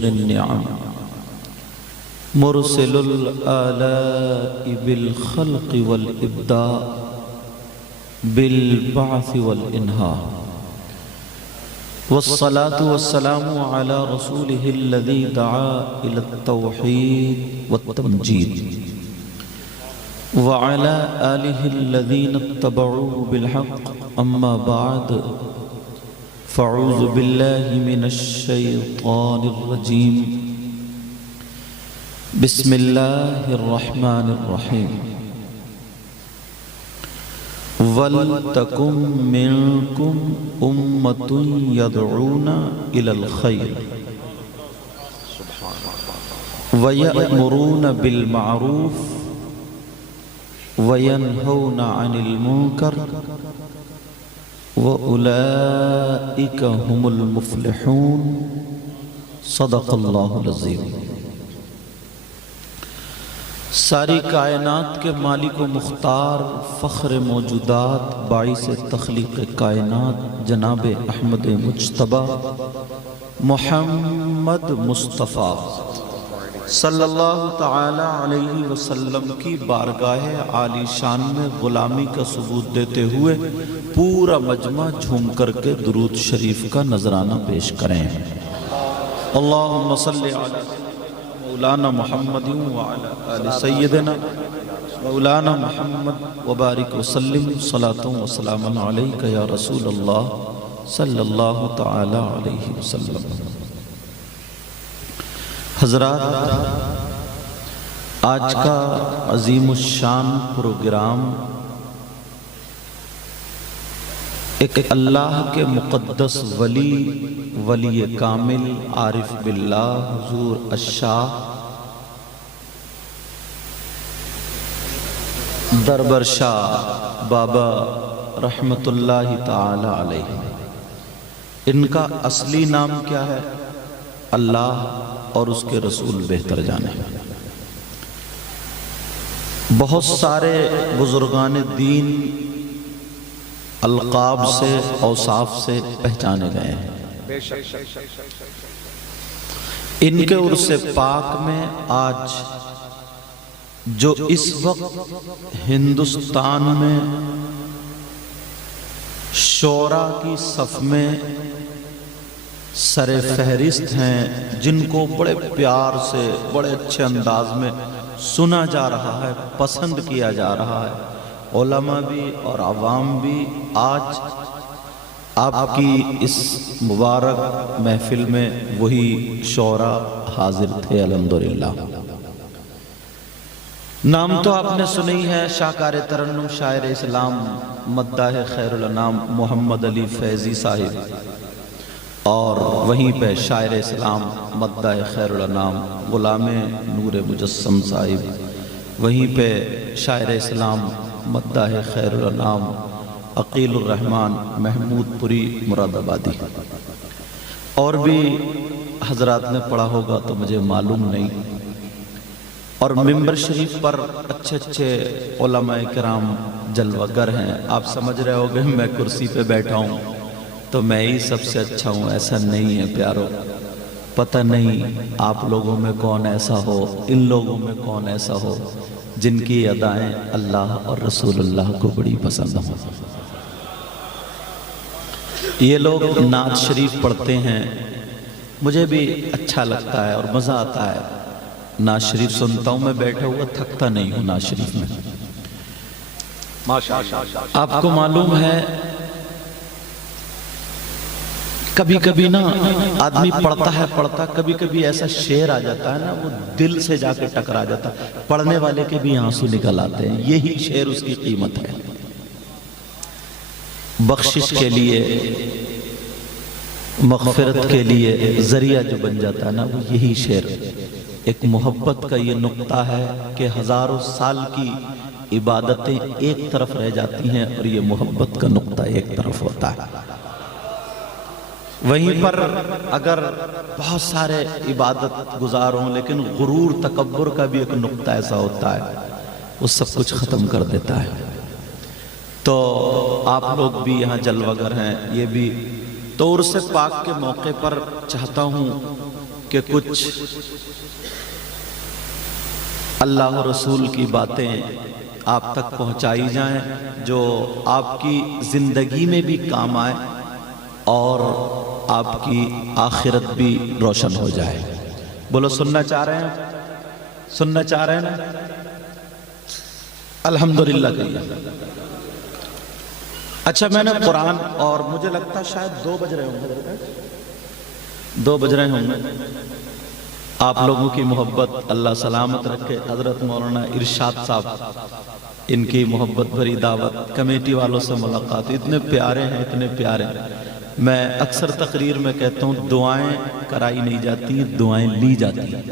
النعم مرسل الآلاء بالخلق والإبداع بالبعث والإنهاء والصلاة والسلام على رسوله الذي دعا إلى التوحيد والتمجيد وعلى آله الذين اتبعوه بالحق أما بعد فأعوذ بالله من الشيطان الرجيم بسم الله الرحمن الرحيم وَلْتَكُمْ مِنْكُمْ أُمَّةٌ يَدْعُونَ إِلَى الْخَيْرِ وَيَأْمُرُونَ بِالْمَعْرُوفِ وَيَنْهَوْنَ عَنِ الْمُنْكَرِ وَأُولَئِكَ هُمُ الْمُفْلِحُونَ صدق اللہ العظیم۔ ساری کائنات کے مالک و مختار، فخر موجودات، باعث تخلیق کائنات جناب احمد مجتبی محمد مصطفیٰ صلی اللہ تعالی علیہ وسلم کی بارگاہ عالی شان میں غلامی کا ثبوت دیتے ہوئے پورا مجمع جھوم کر کے درود شریف کا نذرانہ پیش کریں۔ اللہم صلی علی مولانا محمد وعلی آل سیدنا مولانا محمد وبارک وسلم صلاۃ و سلام علیک یا رسول اللہ صلی اللہ تعالی علیہ وسلم۔ حضرات، آج کا عظیم الشان پروگرام ایک اللہ کے مقدس ولی کامل عارف باللہ حضور الشاہ دربر شاہ بابا رحمت اللہ تعالی علیہ، ان کا اصلی نام کیا ہے اللہ اور اس کے رسول بہتر جانے۔ بہت سارے بزرگان دین القاب سے اوصاف سے پہچانے گئے ہیں۔ ان کے عرص پاک میں آج جو اس وقت ہندوستان میں شعراء کی صف میں سر فہرست ہیں، جن کو بڑے پیار سے بڑے اچھے انداز میں سنا جا رہا ہے، پسند کیا جا رہا ہے، علماء بھی اور عوام بھی آج آپ کی اس مبارک محفل میں وہی شعراء حاضر تھے الحمدللہ۔ نام تو آپ نے سنی ہے، شاہکار ترنم شاعر اسلام مداح خیر الانام محمد علی فیضی صاحب، اور وہیں پہ شاعر اسلام مداح خیر الانام غلام نور مجسم صاحب، وہیں پہ شاعر اسلام مداح خیر الانام عقیل الرحمن محمود پوری مراد آبادی، اور بھی حضرات نے پڑھا ہوگا تو مجھے معلوم نہیں۔ اور ممبر شریف پر اچھے اچھے علماء کرام جلوہ گر ہیں۔ آپ سمجھ رہے ہوگے میں کرسی پہ بیٹھا ہوں تو میں ہی سب سے اچھا ہوں، ایسا نہیں ہے پیارو۔ پتہ نہیں آپ لوگوں میں کون ایسا ہو، ان لوگوں میں کون ایسا ہو جن کی ادائیں اللہ اور رسول اللہ کو بڑی پسند ہوں۔ یہ لوگ نعت شریف پڑھتے ہیں، مجھے بھی اچھا لگتا ہے اور مزہ آتا ہے۔ نعت شریف سنتا ہوں، میں بیٹھا ہوا تھکتا نہیں ہوں نعت شریف میں۔ آپ کو معلوم ہے کبھی کبھی نا آدمی پڑھتا ہے کبھی کبھی ایسا شعر آ جاتا ہے نا، وہ دل سے جا کے ٹکرا جاتا ہے، پڑھنے والے کے بھی آنسو نکل آتے ہیں۔ یہی شعر اس کی قیمت ہے۔ بخشش کے لیے، مغفرت کے لیے ذریعہ جو بن جاتا ہے نا، وہ یہی شعر۔ ایک محبت کا یہ نقطہ ہے کہ ہزاروں سال کی عبادتیں ایک طرف رہ جاتی ہیں اور یہ محبت کا نقطہ ایک طرف ہوتا ہے۔ وہیں پر اگر بہت سارے عبادت گزار ہوں لیکن غرور تکبر کا بھی ایک نقطہ ایسا ہوتا ہے، وہ سب کچھ ختم کر دیتا ہے۔ تو آپ لوگ بھی یہاں جلوہ گر ہیں، یہ بھی تو عرس پاک کے موقع پر چاہتا ہوں کہ کچھ اللہ و رسول کی باتیں آپ تک پہنچائی جائیں جو آپ کی زندگی میں بھی کام آئے اور آپ کی آخرت بھی روشن ہو جائے۔ بولو سننا چاہ رہے ہیں؟ سننا چاہ رہے ہیں نا؟ الحمدللہ کہیے۔ اچھا، میں نے قرآن، اور مجھے لگتا شاید 2 بج رہے ہوں گے، 2 بج رہے ہوں گے۔ آپ لوگوں کی محبت اللہ سلامت رکھے۔ حضرت مولانا ارشاد صاحب، ان کی محبت بھری دعوت، کمیٹی والوں سے ملاقات، اتنے پیارے ہیں، اتنے پیارے ہیں۔ میں اکثر تقریر میں کہتا ہوں دعائیں کرائی نہیں جاتی، دعائیں لی جاتی ہیں۔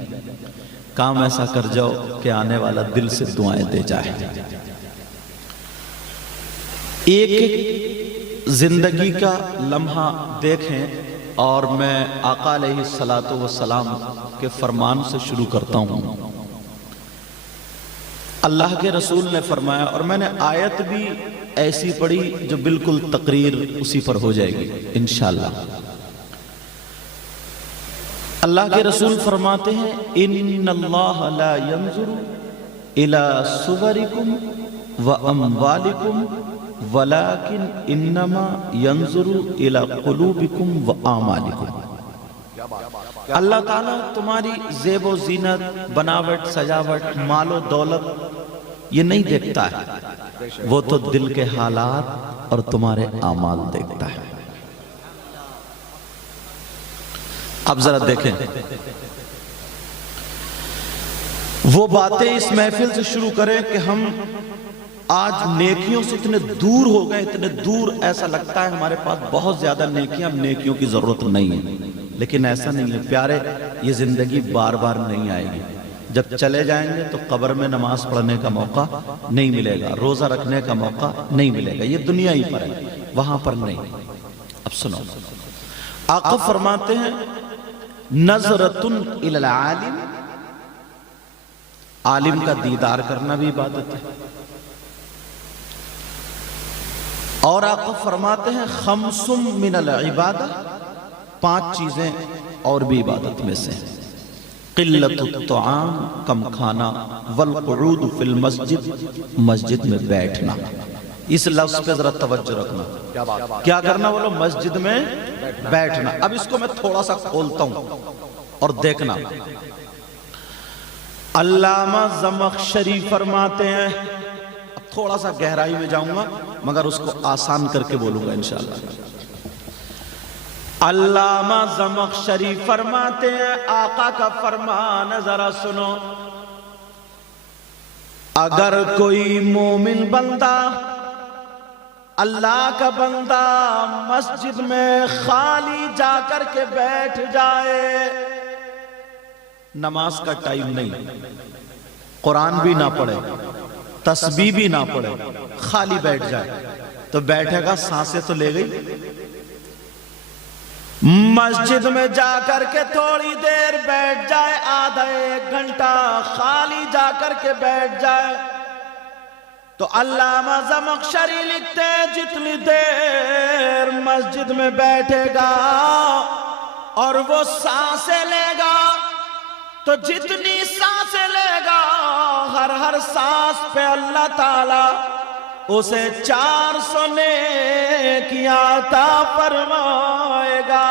کام ایسا کر جاؤ کہ آنے والا دل سے دعائیں دے جائے۔ ایک ایک زندگی کا لمحہ دیکھیں، اور میں آقا علیہ السلام کے فرمان سے شروع کرتا ہوں۔ اللہ کے رسول نے فرمایا، اور میں نے آیت بھی ایسی پڑھی جو بالکل تقریر اسی پر ہو جائے گی انشاءاللہ۔ اللہ کے رسول فرماتے ہیں، ان اللہ لا ينظر الى صورکم واموالکم ولیکن انما ينظر الى قلوبکم واعمالکم۔ اللہ تعالیٰ تمہاری زیب و زینت، بناوٹ، سجاوٹ، مال و دولت یہ نہیں دیکھتا ہے، وہ تو دل کے حالات اور تمہارے اعمال دیکھتا ہے۔ اب ذرا دیکھیں، وہ باتیں اس محفل سے شروع کریں کہ ہم آج نیکیوں سے اتنے دور ہو گئے، اتنے دور، ایسا لگتا ہے ہمارے پاس بہت زیادہ نیکیاں، نیکیوں کی ضرورت نہیں ہے۔ لیکن ایسا نہیں ہے پیارے، یہ زندگی بار بار نہیں آئے گی۔ جب چلے جائیں گے تو قبر میں نماز پڑھنے کا موقع نہیں ملے گا، روزہ رکھنے کا موقع نہیں ملے گا، یہ دنیا ہی پر ہے، وہاں پر نہیں۔ اب سنو، آقا فرماتے ہیں، نظرتن الی العالم، عالم کا دیدار کرنا بھی عبادت ہے۔ اور آقا فرماتے ہیں، خمس من العبادہ، 5 چیزیں اور بھی عبادت میں سے ہیں۔ قلت الطعام، کم کھانا، والقعود فی المسجد، مسجد میں بیٹھنا۔ اس لفظ پہ ذرا توجہ رکھنا، کیا کرنا بولو؟ مسجد میں بیٹھنا۔ اب اس کو میں تھوڑا سا کھولتا ہوں اور دیکھنا۔ علامہ زمخشری فرماتے ہیں، اب تھوڑا سا گہرائی میں جاؤں گا مگر اس کو آسان کر کے بولوں گا انشاءاللہ۔ علامہ زمخشری فرماتے ہیں، آقا کا فرمان ذرا سنو، اگر کوئی مومن بندہ، اللہ کا بندہ مسجد میں خالی جا کر کے بیٹھ جائے، نماز کا ٹائم نہیں، قرآن بھی نہ پڑھے، تسبیح بھی نہ پڑھے، خالی بیٹھ جائے، تو بیٹھے گا، سانسیں تو لے گئی۔ مسجد میں جا کر کے تھوڑی دیر بیٹھ جائے، آدھا 1 گھنٹہ خالی جا کر کے بیٹھ جائے، تو علامہ زمخشری لکھتے ہیں، جتنی دیر مسجد میں بیٹھے گا اور وہ سانسیں لے گا، تو جتنی سانسیں لے گا، ہر سانس پہ اللہ تعالیٰ اسے 400 نیکیاں عطا فرمائے گا۔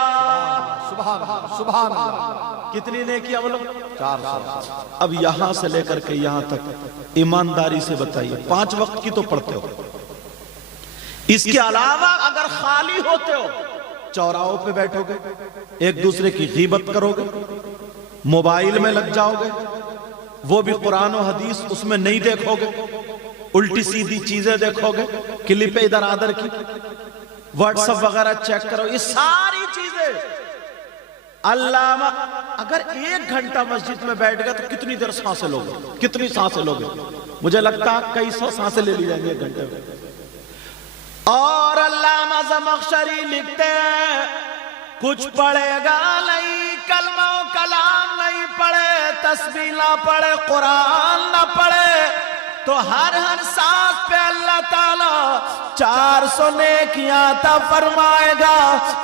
سبحان اللہ، کتنی نیکیاں بولو؟ 400۔ اب یہاں سے لے کر کے یہاں تک ایمانداری سے بتائیے، 5 وقت کی تو پڑھتے ہو، اس کے علاوہ اگر خالی ہوتے ہو، چوراہوں پہ بیٹھو گے، ایک دوسرے کی غیبت کرو گے، موبائل میں لگ جاؤ گے، وہ بھی قرآن و حدیث اس میں نہیں دیکھو گے، الٹی سیدھی چیزیں دیکھو گے، کلپیں ادھر آدھر کی، واٹس ایپ وغیرہ چیک کرو، یہ ساری چیزیں علامہ، اگر 1 گھنٹہ مسجد میں بیٹھ گیا تو کتنی دیر سانسیں لوگے؟ کتنی سانسیں لوگے؟ مجھے لگتا ہے کئی 100 سانسیں لے لی جائیں گے 1 گھنٹے میں۔ اور علامہ زمخشری لکھتے ہیں، کچھ پڑھے گا نہیں، کلمہ و کلام نہیں پڑھے، تسبیح نہ پڑھے، قرآن نہ پڑھے، تو ہر سانس پہ اللہ تعالیٰ 400 نیکیاں عطا فرمائے گا۔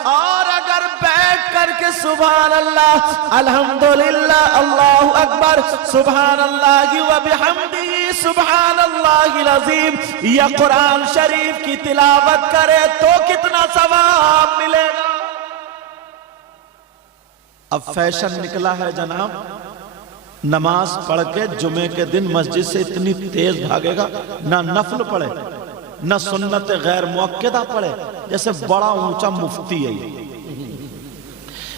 اور اگر بیٹھ بیٹھ کر کے سبحان اللہ الحمدللہ اللہ اکبر سبحان اللہ و بحمدہ سبحان اللہ العظیم یا قرآن شریف کی تلاوت کرے تو کتنا ثواب ملے گا؟ اب فیشن نکلا ہے جناب، نماز پڑھ کے جمعے کے دن مسجد سے اتنی تیز بھاگے گا، نہ نفل پڑھے نہ سنت غیر مؤکدہ پڑھے، جیسے بڑا اونچا مفتی ہے۔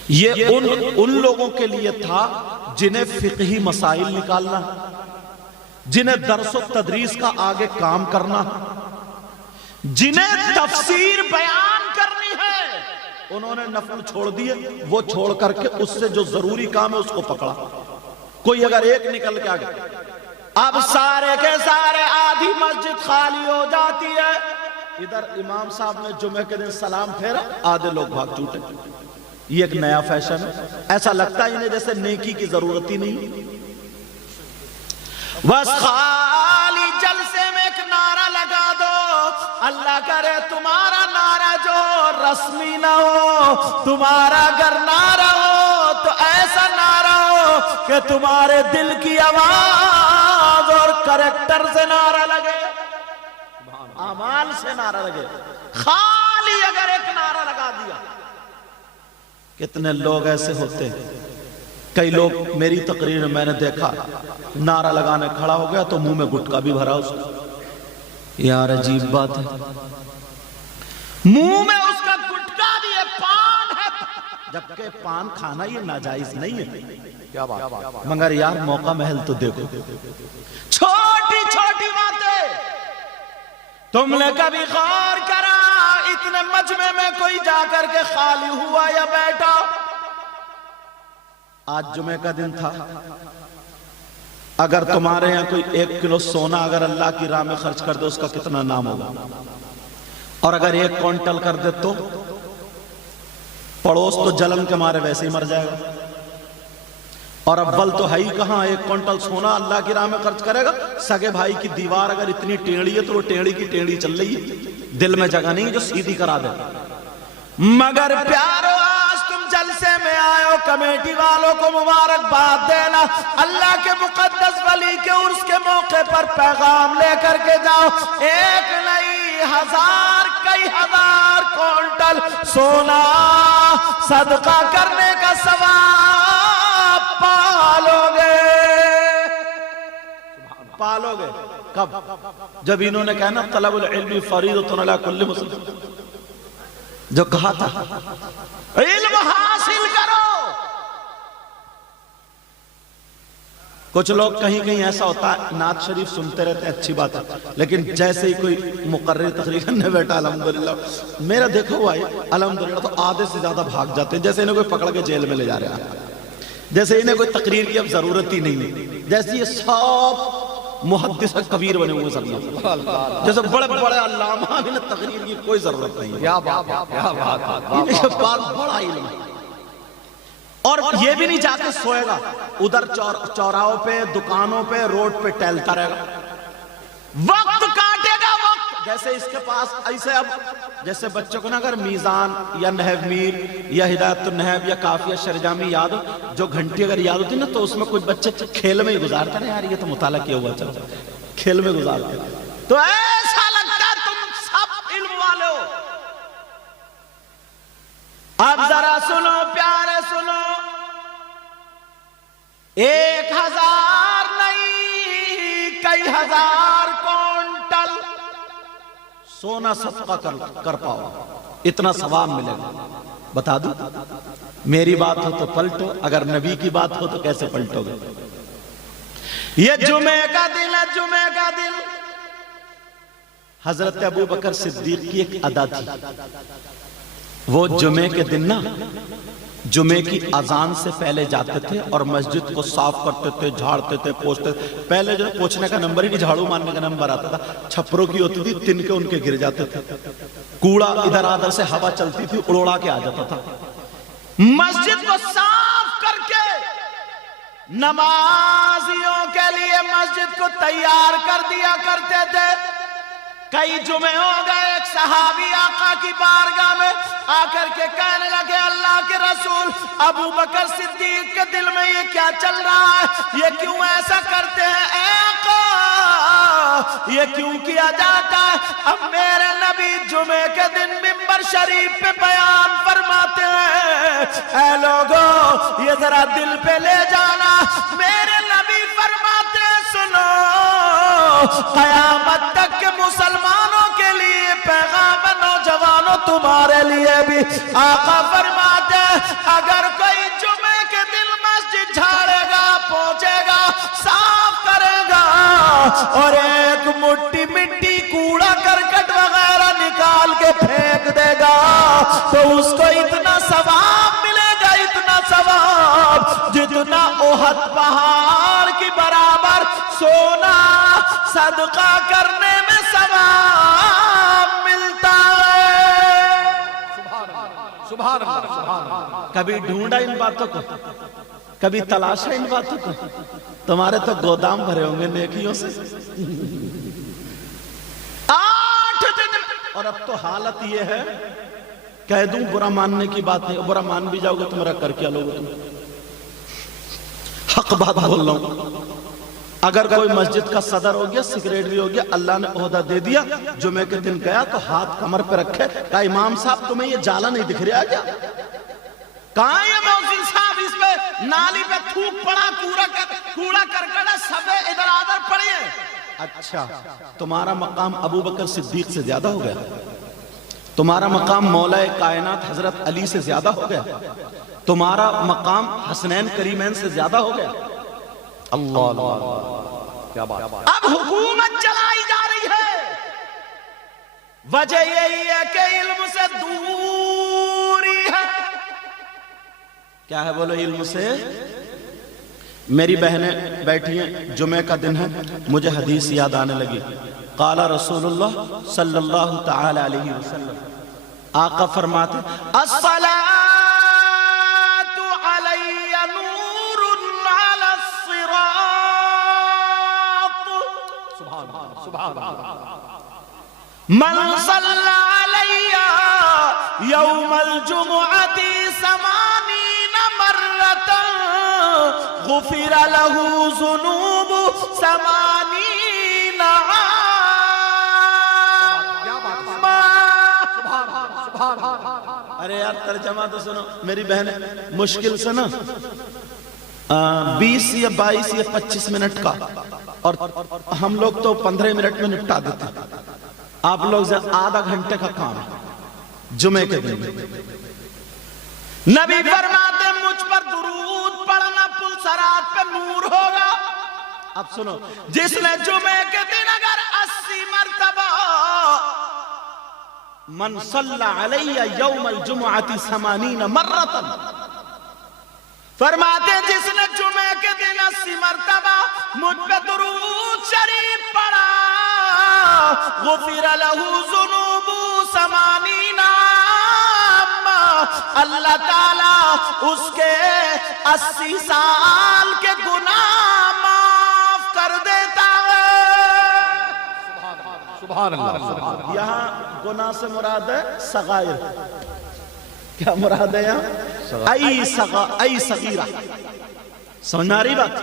یہ ان لوگوں کے لیے تھا جنہیں فقہی مسائل نکالنا، جنہیں درس و تدریس کا آگے کام کرنا، جنہیں تفسیر بیان کرنی ہے، انہوں نے نفل چھوڑ دیے، وہ چھوڑ کر کے اس سے جو ضروری کام ہے اس کو پکڑا۔ کوئی اگر ایک نکل کے آگے، اب سارے کے سارے آدھی مسجد خالی ہو جاتی ہے، ادھر امام صاحب نے جمعے کے دن سلام پھیرا، آدھے لوگ بھاگ چھوٹے۔ یہ ایک نیا فیشن ہے، ایسا لگتا ہے انہیں جیسے نیکی کی ضرورت ہی نہیں۔ بس خالی جلسے میں ایک نعرہ لگا دو، اللہ کرے تمہارا نعرہ جو رسمی نہ ہو، تمہارا اگر نعرہ ہو تو ایسا نعرہ ہو کہ تمہارے دل کی آواز اور کریکٹر سے نعرہ لگے، اعمال سے نعرہ لگے۔ خالی اگر ایک نعرہ لگا دیا، کتنے لوگ ایسے ہوتے ہیں، کئی لوگ میری تقریر میں نے دیکھا نعرہ لگانے کھڑا ہو گیا تو منہ میں گٹکا بھی بھرا اس کا۔ یار عجیب بات ہے، منہ میں اس کا گٹکا بھی ہے، پان ہے، جبکہ پان کھانا یہ ناجائز نہیں ہے، کیا بات، مگر یار موقع محل تو دیکھو، چھوٹی چھوٹی باتیں تم نے کبھی غور کرا؟ اتنے مجمع میں کوئی جا کر کے خالی ہوا یا بیٹھا؟ آج جمعے کا دن تھا، اگر تمہارے یہاں کوئی 1 کلو سونا اگر اللہ کی راہ میں خرچ کر دے اس کا کتنا نام ہوگا، اور اگر 1 کوئنٹل کر دے تو پڑوس تو جلن کے مارے ویسے ہی مر جائے گا، اور اول تو ہے ہی کہاں 1 کوئنٹل سونا اللہ کی راہ میں خرچ کرے گا؟ سگے بھائی کی دیوار اگر اتنی ٹیڑھی ہے تو وہ ٹیڑھی کی ٹیڑھی چل رہی ہے، دل میں جگہ نہیں جو سیدھی کرا دے۔ مگر پیارو آج تم جلسے میں آئے ہو، کمیٹی والوں کو مبارکباد دینا، اللہ کے مقدس ولی کے عرس کے موقع پر پیغام لے کر کے جاؤ، 1 نہیں 1000 کئی 1000 کوئنٹل سونا صدقہ کرنے کا ثواب پالو گے۔ کب؟ جب انہوں نے کہا نا طلب العلم فریضۃ علی کل مسلم، جو کہا تھا علم حاصل کرو۔ کچھ لوگ کہیں کہیں ایسا ہوتا ہے نعت شریف سنتے رہتے ہیں، اچھی بات ہے، لیکن جیسے ہی کوئی مقرر تقریر کرنے بیٹھا الحمدللہ میرا دیکھا ہوا ہے الحمدللہ تو آدھے سے زیادہ بھاگ جاتے ہیں، جیسے انہیں کوئی پکڑ کے جیل میں لے جا رہا ہے، جیسے انہیں کوئی تقریر کی اب ضرورت ہی نہیں ہے، جیسے یہ سب محدث کبیر بنے ہوئے سب لوگ، جیسے بڑے بڑے علامہ انہیں تقریر کی کوئی ضرورت نہیں ہے، کیا بات بڑا علم ہے۔ اور یہ بھی نہیں جا کے سوئے گا، ادھر چوراہوں پہ دکانوں پہ روڈ پہ ٹہلتا رہے گا، وقت کاٹے گا وقت۔ جیسے اس کے پاس ایسے اب جیسے بچوں کو نا اگر میزان یا نحو میر یا ہدایت النحو یا کافیہ شرجامی یاد ہو، جو گھنٹی اگر یاد ہوتی نا تو اس میں کچھ بچے کھیل میں ہی گزارتے نا، یار یہ تو مطالعہ کیا ہوا چلتا کھیل میں گزارتے، تو ایسا لگتا ہے تم سب علم والے ہو۔ اب ذرا سنو پیارے سنو، 1000 نہیں کئی 1000 کوئنٹل سونا صدقہ کر پاؤ، اتنا ثواب ملے گا۔ بتا دوں میری بات ہو تو پلٹو، اگر نبی کی بات ہو تو کیسے پلٹو گے؟ یہ جمعے کا دن ہے، جمعے کا دن حضرت ابو بکر صدیق کی ایک ادا تھی، وہ جمعے کے دن نا جمعے کی اذان سے پہلے جاتے تھے اور مسجد کو صاف کرتے تھے، جھاڑتے تھے، پوچھتے تھے۔ پہلے جو پوچھنے کا نمبر ہی نہیں، جھاڑو مارنے کا نمبر آتا تھا، چھپروں کی ہوتی تھی، تن کے ان کے گر جاتے تھے، کوڑا ادھر آدھر سے ہوا چلتی تھی اڑوڑا کے آ جاتا تھا۔ مسجد کو صاف کر کے نمازیوں کے لیے مسجد کو تیار کر دیا کرتے تھے۔ کئی جمعے ہو گئے، ایک صحابی آقا کی بارگاہ میں آ کر کے کہنے لگے اللہ کے رسول ابو بکر صدیق کے دل میں یہ کیا چل رہا ہے، یہ کیوں ایسا کرتے ہیں، اے آقا یہ کیوں کیا جاتا ہے؟ اب میرے نبی جمعے کے دن منبر شریف پہ بیان فرماتے ہیں، اے لوگوں یہ ذرا دل پہ لے جانا، میرے نبی فرماتے ہیں سنو قیامت تک کے مسلمانوں کے لیے پیغام نوجوانوں تمہارے لیے بھی، آقا فرماتے ہیں اگر کوئی جمعے کے دن مسجد جھاڑے گا، پہنچے گا، صاف کرے گا اور ایک مٹھی مٹی کوڑا کرکٹ وغیرہ نکال کے پھینک دے گا تو اس کو اتنا ثواب ملے گا، اتنا ثواب جتنا احد پہاڑ کی برابر سونا صدقہ کرنے میں ثواب ملتا ہے۔ سبحان اللہ۔ کبھی ڈھونڈا ان باتوں کو، کبھی تلاشا ان باتوں کو؟ تمہارے تو گودام بھرے ہوں گے نیکیوں سے۔ 8 دن اور اب تو حالت یہ ہے، کہہ دوں برا ماننے کی بات نہیں، برا مان بھی جاؤ گے تو میرا کر کیا لوگے تم؟ حق بات بول رہا ہوں۔ اگر کوئی مسجد کا صدر ہو گیا، سیکریٹری ہو گیا، اللہ نے عہدہ دے دیا، جمعے کے دن گیا تو ہاتھ کمر پہ رکھے، کہا امام صاحب تمہیں یہ جالا نہیں دکھ رہا کیا؟ کہاں یہ موزن صاحب اس پہ نالی پہ تھوک پڑا، کوڑا کرکڑا سبے ادھر آدھر پڑی ہے؟ اچھا تمہارا مقام ابو بکر صدیق سے زیادہ ہو گیا، تمہارا مقام مولا کائنات حضرت علی سے زیادہ ہو گیا، تمہارا مقام حسنین کریمین سے زیادہ ہو گیا۔ اللہ اللہ کیا بات۔ اب حکومت چلائی جا رہی ہے، وجہ یہی ہے کہ علم سے دوری ہے۔ کیا ہے بولو؟ علم سے۔ میری بہنیں بیٹھی ہیں، جمعہ کا دن ہے، مجھے حدیث یاد آنے لگی، قال رسول اللہ صلی اللہ تعالی علیہ وسلم، آقا فرماتے الصلاة علی نور علی الصراط، سبحان اللہ، من صلی علی یوم الجمعۃ 80 مرۃ غفر له ذنوب 80 ارے یار ترجمہ تو سنو میری بہن، مشکل سے نا 20 یا 22 یا 25 منٹ کا، اور ہم لوگ تو 15 منٹ میں نپٹا دیتے ہیں، آپ لوگ آدھا گھنٹے کا کام ہے جمعے کے دن۔ نبی فرماتے مجھ پر درود پڑھنا پل صراط پہ نور ہوگا۔ اب سنو، جس نے جمعے کے دن اگر 80 مرتبہ من صلی علی یوم الجمعۃ 80 مرۃ، فرماتے جس نے جمعے کے دن 80 مرتبہ مجھ پہ درود شریف پڑھا، غفر له ذنوب 80 اللہ تعالیٰ اس کے 80 سال کے گناہ معاف کر دیتا ہے۔ سبحان اللہ۔ یہاں گناہ سے مراد ہے صغائر۔ کیا مراد ہے یہاں؟ ای صغیرہ۔ سمجھ میں آ رہی بات؟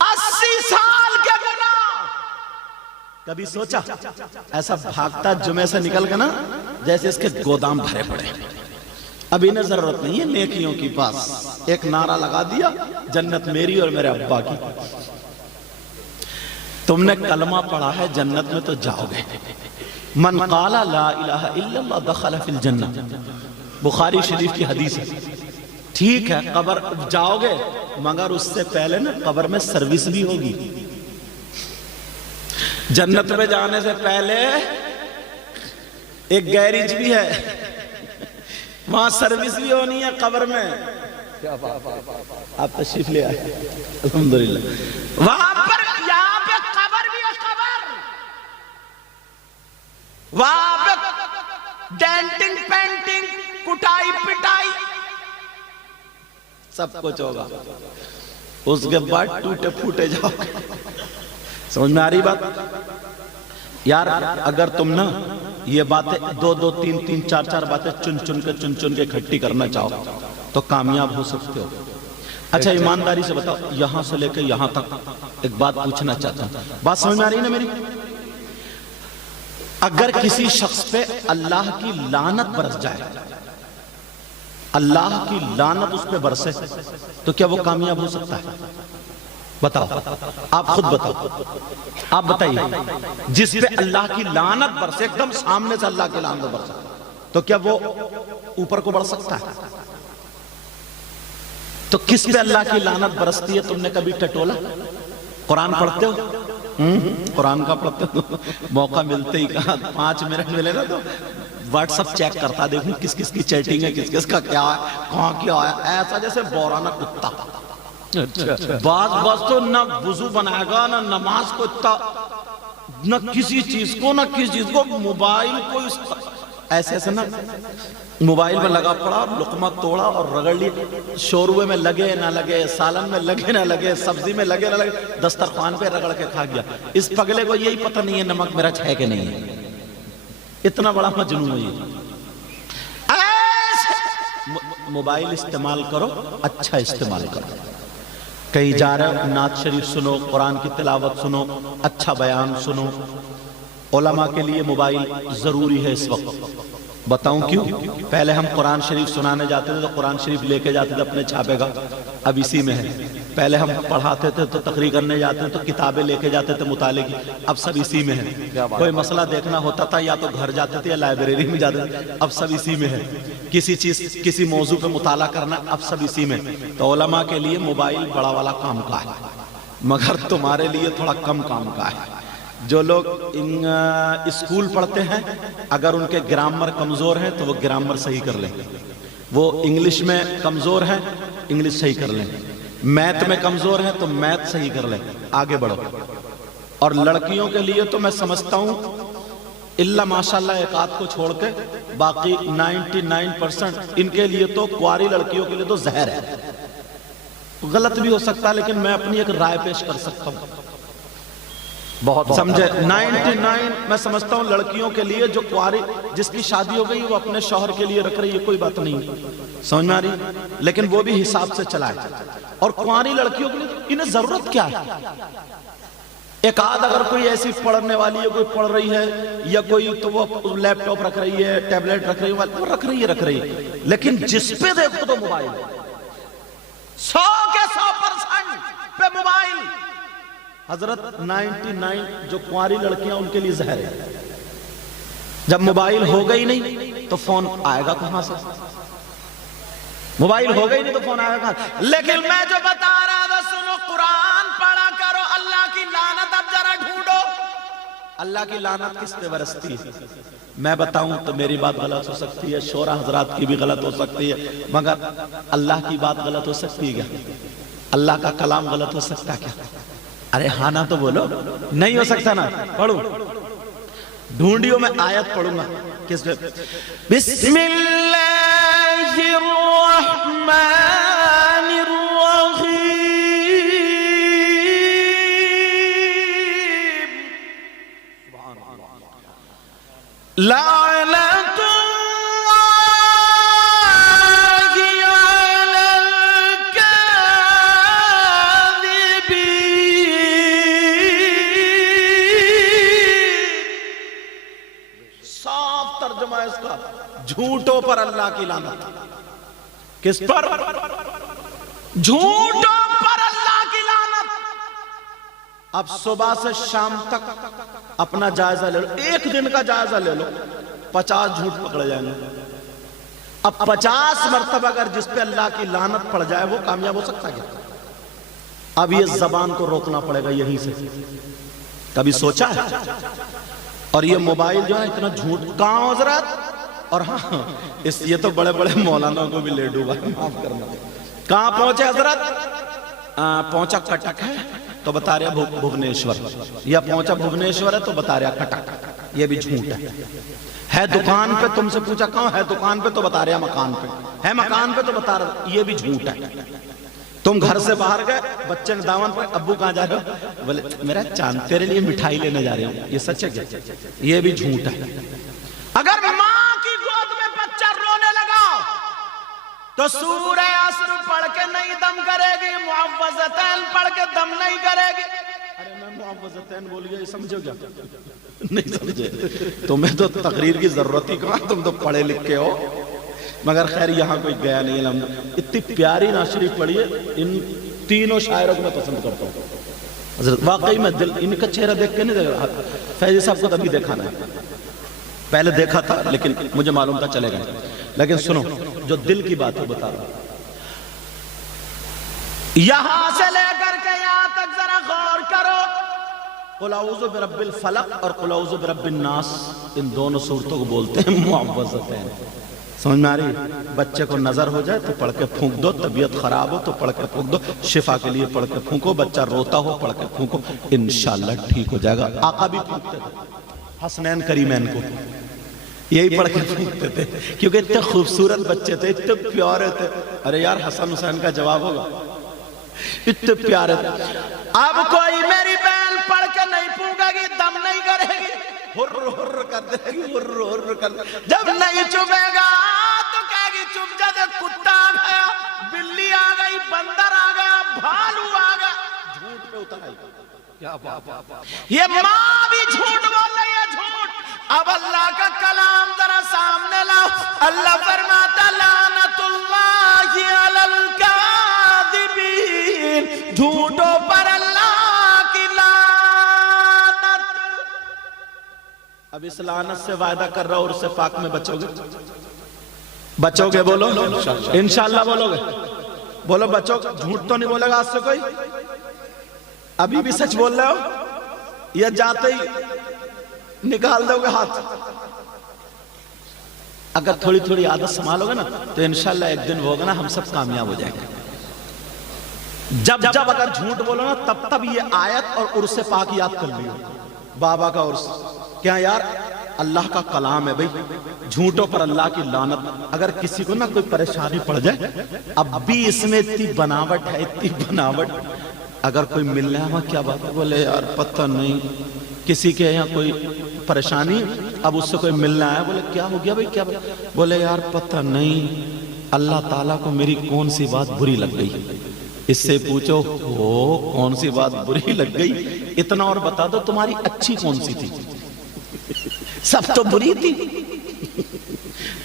80 سال کے گناہ۔ کبھی سوچا ایسا بھاگتا جمعے سے نکل گیا نا جیسے اس کے گودام بھرے پڑے، اب انہیں ضرورت نہیں ہے نیکیوں کی، پاس ایک نعرہ لگا دیا جنت میری اور میرے ابا کی۔ تم نے کلمہ پڑھا ہے جنت میں تو جاؤ گے، من قال لا الہ الا اللہ دخل فی الجنہ، بخاری شریف کی حدیث ہے۔ ٹھیک ہے قبر جاؤ گے، مگر اس سے پہلے نا قبر میں سروس بھی ہوگی۔ جنت میں جانے سے پہلے ایک گیریج بھی ہے، وہاں سروس بھی ہونی ہے قبر میں۔ آپ تشریف لے آئے الحمدللہ۔ وہاں پر یہاں پہ قبر بھی ہے، قبر وہاں پہ ڈینٹنگ پینٹنگ کٹائی پٹائی سب کچھ ہوگا، اس کے بعد ٹوٹے پھوٹے جاؤ گے۔ سمجھ میں آ رہی بات؟ یار اگر تم نا یہ باتیں دو دو تین تین چار چار باتیں چن چن کے اکٹھی کرنا چاہو تو کامیاب ہو سکتے ہو۔ اچھا ایمانداری سے بتاؤ، یہاں سے لے کے یہاں تک ایک بات پوچھنا چاہتا ہوں، بات سمجھ میں آ رہی ہے نا میری؟ اگر کسی شخص پہ اللہ کی لعنت برس جائے، اللہ کی لعنت اس پہ برسے، تو کیا وہ کامیاب ہو سکتا ہے؟ بتاؤ، آپ خود بتاؤ، آپ بتائیے، جس پہ اللہ کی لعنت برسے، ایک دم سامنے سے اللہ کی لعنت برسے، تو کیا وہ اوپر کو بڑھ سکتا ہے؟ تو کس پہ اللہ کی لعنت برستی ہے تم نے کبھی ٹٹولا؟ قرآن پڑھتے ہو؟ قرآن کا پڑھتے ہو؟ موقع ملتے ہی کہا 5 منٹ ملے نا تو واٹس اپ چیک کرتا دیکھوں کس کس کی چیٹنگ ہے، کس کس کا کیا ہے، کہاں کیا ہے، ایسا جیسے بورانہ کتا۔ بعض تو نہ وضو بنائے گا، نہ نماز کو اتنا، نہ کسی چیز کو، نہ کسی چیز کو، موبائل کو ایسے ایسے نا موبائل میں لگا پڑا، لقمہ توڑا اور رگڑ لی، شوربے میں لگے نہ لگے، سالن میں لگے نہ لگے، سبزی میں لگے نہ لگے، دسترخوان پہ رگڑ کے کھا گیا۔ اس پگلے کو یہی پتہ نہیں ہے نمک مرچ ہے کہ نہیں ہے، اتنا بڑا مجنون ہے یہ۔ موبائل استعمال کرو، اچھا استعمال کرو، کہیں جا رہے ہو نعت شریف سنو، قرآن کی تلاوت سنو، اچھا بیان سنو۔ علماء کے لیے موبائل ضروری ہے اس وقت، بتاؤں کیوں؟ پہلے ہم قرآن شریف سنانے جاتے تھے تو قرآن شریف لے کے جاتے تھے اپنے چھاپے کا، اب اسی میں ہے۔ پہلے ہم پڑھاتے تھے تو تقریر کرنے جاتے تھے تو کتابیں لے کے جاتے تھے مطالعے کی، اب سب اسی میں ہے۔ کوئی مسئلہ دیکھنا ہوتا تھا یا تو گھر جاتے تھے یا لائبریری میں جاتے تھے، اب سب اسی میں ہے۔ کسی چیز، کسی موضوع پہ مطالعہ کرنا، اب سب اسی میں۔ تو علماء کے لیے موبائل بڑا والا کام کا ہے، مگر تمہارے لیے تھوڑا کم کام کا ہے۔ جو لوگ اسکول پڑھتے ہیں، اگر ان کے گرامر کمزور ہیں تو وہ گرامر صحیح کر لیں، وہ انگلش میں کمزور ہیں انگلش صحیح کر لیں، میتھ میں کمزور ہیں تو میتھ صحیح کر لیں، آگے بڑھو۔ اور لڑکیوں کے لیے تو میں سمجھتا ہوں اللہ ماشاءاللہ ایک آدھ کو چھوڑ کے باقی 99% ان کے لیے تو کواری لڑکیوں کے لیے تو زہر ہے۔ غلط بھی ہو سکتا ہے لیکن میں اپنی ایک رائے پیش کر سکتا ہوں، بہت سمجھے۔ 99 میں سمجھتا ہوں لڑکیوں کے لیے جو کواری، جس کی شادی ہو گئی وہ اپنے شوہر کے لیے رکھ رہی ہے، کوئی بات نہیں، سمجھ میں آ رہی، لیکن وہ بھی حساب سے چلائے۔ اور کواری لڑکیوں کے لیے انہیں ضرورت کیا ہے؟ ایک آدھ اگر کوئی ایسی پڑھنے والی ہے، کوئی پڑھ رہی ہے یا کوئی تو وہ لیپ ٹاپ رکھ رہی ہے، ٹیبلٹ رکھ رہی ہے، وہ رکھ رہی ہے، لیکن جس پہ دیکھو تو موبائل، 100 کے 100% پہ موبائل۔ حضرت 99 جو کنواری لڑکیاں ان کے لیے زہر ہے۔ جب موبائل ہوگا ہی نہیں تو فون آئے گا کہاں سے؟ موبائل ہوگا ہی نہیں تو فون آئے گا کہاں؟ لیکن میں جو بتا رہا تھا سنو، قرآن پڑھا کرو، اللہ کی لعنت اب ذرا ڈھونڈو۔ اللہ کی لعنت کس پہ برستی ہے؟ میں بتاؤں تو میری بات غلط ہو سکتی ہے، شورا حضرات کی بھی غلط ہو سکتی ہے، مگر اللہ کی بات غلط ہو سکتی ہے کیا؟ اللہ کا کلام غلط ہو سکتا ہے کیا؟ ارے ہاں نا تو بولو، نہیں ہو سکتا نا؟ پڑھو، ڈھونڈیو، میں آیت پڑھوں گا کس پہ؟ بسم اللہ الرحمن الرحیم، لعنت جھوٹوں پر اللہ کی لعنت۔ کس پر؟ جھوٹوں پر اللہ کی لعنت۔ اب صبح سے شام تک اپنا جائزہ لے لو، ایک دن کا جائزہ لے لو، 50 جھوٹ پکڑے جائیں گے۔ اب 50 مرتبہ اگر جس پہ اللہ کی لعنت پڑ جائے وہ کامیاب ہو سکتا ہے؟ اب یہ زبان کو روکنا پڑے گا یہیں سے۔ کبھی سوچا ہے؟ اور یہ موبائل جو ہے اتنا جھوٹ کہاں حضرت؟ اور ہاں یہ تو بڑے بڑے مولانا کو بھی لے ڈوبا، معاف کرنا۔ کہاں پہنچے حضرت؟ پہنچا کٹک ہے تو بتا رہا بھونیشور، یا پہنچا بھونیشور ہے تو بتا رہا کٹک، یہ بھی جھوٹ ہے۔ دکان پہ تم سے پوچھا کہاں ہے دکان پہ تو بتا رہا مکان پہ ہے، مکان پہ تو بتا رہا، یہ بھی جھوٹ ہے۔ تم گھر سے باہر گئے، بچے نے دامن پر، ابو کہاں جا رہے ہو؟ بولے میرا چاند تیرے لیے مٹھائی لینے جا رہے ہوں، یہ سچ ہے کیا؟ یہ بھی جھوٹ ہے۔ اگر ماں کی گود میں بچہ رونے لگا تو سورہ عصر پڑھ کے نہیں دم کرے گی، معوذتین پڑھ کے دم نہیں کرے گی۔ ارے میں معوذتین بول گیا، یہ سمجھو کیا؟ نہیں سمجھے؟ تمہیں تو تقریر کی ضرورت ہی کہاں، تم تو پڑھے لکھے ہو۔ مگر خیر یہاں کوئی گیا نہیں الحمدللہ۔ اتنی پیاری نعت شریف پڑھی ہے، ان تینوں شاعروں کو میں پسند کرتا ہوں حضرت، واقعی میں دل ان کا چہرہ دیکھ کے نہیں دیکھ رہا، فیضی صاحب کو تبھی دیکھا نہیں، پہلے دیکھا تھا لیکن مجھے معلوم تھا چلے گئے، لیکن سنو جو دل کی بات ہے بتا رہا ہوں، یہاں سے لے کر کے یہاں تک ذرا غور کرو۔ قل اعوذ برب الفلق اور قل اعوذ برب الناس، ان دونوں صورتوں کو بولتے ہیں معوذتین۔ سمجھ میں آ رہی؟ بچے کو نظر ہو جائے تو پڑھ کے پھونک دو، طبیعت خراب ہو تو پڑھ کے پھونک دو، شفا کے لیے پڑھ کے پھونکو، بچہ روتا ہو پڑھ کے پھونکو، انشاءاللہ ٹھیک ہو جائے گا۔ آقا بھی پھونکتے تھے حسنین کریمین کو، یہی پڑھ کے پھونکتے تھے، کیونکہ اتنے خوبصورت بچے تھے، اتنے پیارے تھے۔ ارے یار حسن حسین کا جواب ہوگا، اتنے پیارے تھے۔ اب کوئی میری بہن پڑھ کے نہیں پھونکے گی، دم نہیں کرے گی، ہر ہر کر دے گی، ہر ہر کر دے گی، جب نہیں چپے گا تو کہے گی چپ جا دے، کتا آ گیا، بلی آ گئی، بندر آ گیا، بھالو آ گیا، جھوٹ پہ اتر آئی۔ کیا بات، یہ ماں بھی جھوٹ بول رہی ہے، جھوٹ۔ اب اللہ کا کلام ذرا سامنے لاؤ، اللہ فرماتا لعنت اللہ علی الکاذبین، جھوٹوں پر اللہ کی لعنت۔ اب اس لعنت سے وعدہ کر رہا ہوں، اور اس سے پاک میں بچو گے؟ بچو گے؟ بولو انشاءاللہ بولو گے؟ بولو بچو، جھوٹ تو نہیں بولے گا آج سے کوئی؟ ابھی بھی سچ بول رہے ہو یا جاتے ہی نکال دو گے ہاتھ؟ اگر تھوڑی تھوڑی عادت سنبھالو گے نا تو انشاءاللہ ایک دن ہوگا نا ہم سب کامیاب ہو جائیں گے۔ جب اگر جھوٹ بولو نا تب یہ آیت اور عرس پاک یاد کر لیو، بابا کا عرس کیا یار، اللہ کا کلام ہے بھئی، جھوٹوں پر اللہ کی لعنت۔ اگر کسی کو نا کوئی پریشانی پڑ جائے، اب بھی اس میں اتنی بناوٹ ہے، اتنی بناوٹ، اگر کوئی مل رہا ہے کیا بات ہے، بولے یار پتہ نہیں، کسی کے یہاں کوئی پریشانی، اب اس سے کوئی ملنا ہے، بولے کیا ہو گیا بھئی، کیا بولے یار پتہ نہیں، اللہ تعالیٰ کو میری کون سی بات بری لگ گئی۔ اس سے پوچھو ہو کون سی بات بری لگ گئی، اتنا اور بتا دو تمہاری اچھی کون سی تھی؟ سب تو بری تھی،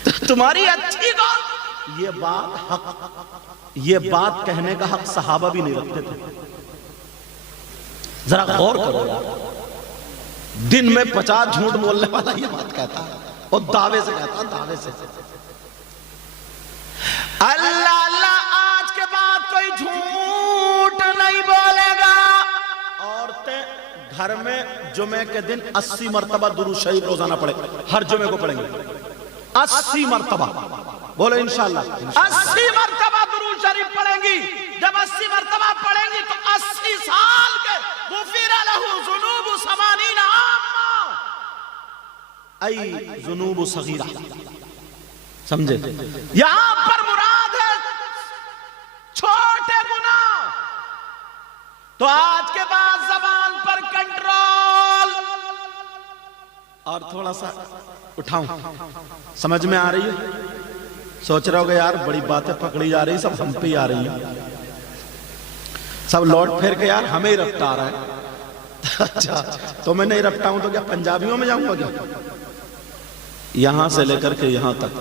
تو تمہاری اچھی کون؟ یہ بات حق، یہ بات کہنے کا حق صحابہ بھی نہیں رکھتے تھے۔ ذرا غور کرو یار، دن میں 50 جھوٹ بولنے والا یہ بات کہتا ہے، اور دعوے سے کہتا ہے، دعوے سے۔ اللہ اللہ آج کے بعد کوئی جھوٹ نہیں بولے گا۔ عورتیں گھر میں جمعے کے دن 80 مرتبہ درود شریف روزانہ پڑھیں، ہر جمعے کو پڑھیں گے 80 مرتبہ، بولو انشاءاللہ 80 مرتبہ درود شریف پڑھیں گی۔ جب 80 مرتبہ پڑھیں گی تو 80 سال کے غفر لہ ذنوب 80 عاما، ای ذنوب صغیرہ، سمجھے؟ یہاں پر مراد ہے چھوٹے گناہ۔ تو آج کے بعد زبان پر کنٹرول، اور تھوڑا سا اٹھاؤں، سمجھ میں آ رہی ہے؟ سوچ رہا ہوگا یار بڑی باتیں پکڑی جا رہی، سب ہم پہ ہی آ رہی ہیں، سب لوٹ پھر کے یار ہمیں ہی رفتا رہا ہے۔ اچھا تو میں نہیں رفتا ہوں تو کیا پنجابیوں میں جاؤں گا کیا؟ یہاں سے لے کر کے یہاں تک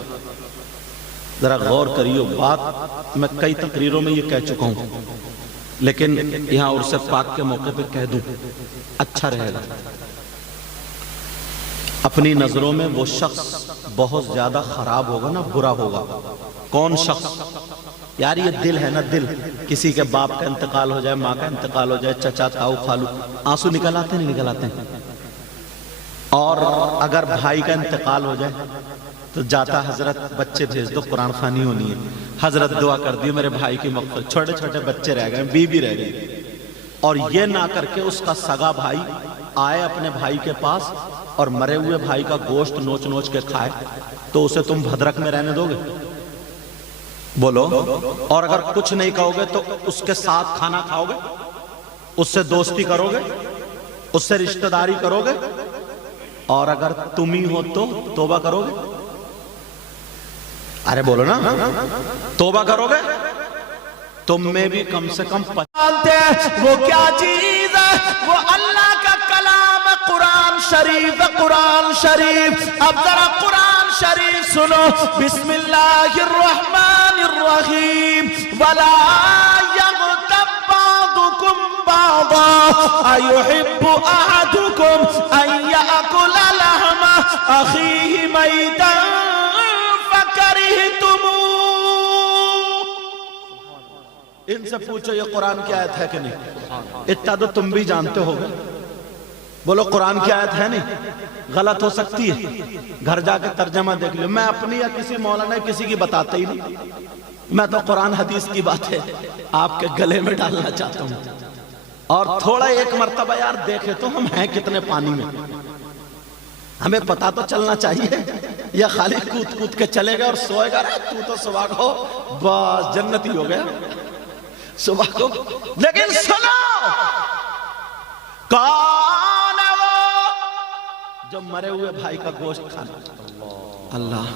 ذرا غور کریو، بات میں کئی تقریروں میں یہ کہہ چکا ہوں، لیکن یہاں عرس پاک کے موقع پہ کہہ دوں، اچھا رہے گا۔ اپنی نظروں میں وہ شخص بہت زیادہ خراب ہوگا نا، برا ہوگا۔ کون شخص؟ یار یہ دل ہے نا، دل، کسی کے باپ کا انتقال ہو جائے، ماں کا انتقال ہو جائے، چچا تاؤ خالو، آنسو نکل آتے نہیں نکل آتے ہیں؟ اور اگر بھائی کا انتقال ہو جائے تو جاتا حضرت بچے بھیج دو، قرآن خوانی ہونی ہے، حضرت دعا کر دی میرے بھائی کی مغفرت، چھوٹے چھوٹے بچے رہ گئے، بیوی رہ گئی، اور یہ نہ کر کے اس کا سگا بھائی آئے اپنے بھائی کے پاس اور مرے ہوئے بھائی کا گوشت نوچ نوچ کے کھائے، تو اسے تم بھدرک میں رہنے دو گے؟ بولو۔ اور اگر کچھ نہیں کہو گے تو اس کے ساتھ کھانا کھاؤ گے، اس سے دوستی کرو گے، اس سے رشتہ داری کرو گے؟ اور اگر تم ہی ہو تو توبہ کرو گے؟ ارے بولو نا، توبہ کرو گے؟ تم میں بھی کم سے کم جانتے ہیں وہ کیا چیز ہے؟ وہ اللہ کا کلام قرآن شریف، قرآن شریف۔ اب ذرا قرآن شریف سنو، بسم اللہ الرحمن الرحیم۔ وَلَا يَغْتَبْ بَعْضُكُمْ بَعْضًا أَيُحِبُّ أَحَدُكُمْ أَن يَأْكُلَ لَحْمَ أَخِيهِ مَيْتًا فَكَرِهْتُمُوهُ۔ ان سے پوچھو یہ قرآن کی آیت ہے کہ نہیں؟ اتنا تو تم بھی جانتے ہو گے، بولو قرآن کی آیت ہے نہیں؟ غلط ہو سکتی ہے، گھر جا کے ترجمہ دیکھ لو۔ میں اپنی یا کسی مولانا کسی کی بتاتا ہی نہیں، میں تو قرآن حدیث کی بات ہے آپ کے گلے میں ڈالنا چاہتا ہوں۔ اور تھوڑا ایک مرتبہ یار دیکھے تو ہم ہیں کتنے پانی میں، ہمیں پتا تو چلنا چاہیے، یا خالی کود کود کے چلے گا اور سوئے گا رہا تو صبح کو بس جنتی ہو گیا صبح کو۔ لیکن سنو، کون ہے وہ جو مرے ہوئے بھائی کا گوشت کھانا؟ اللہ۔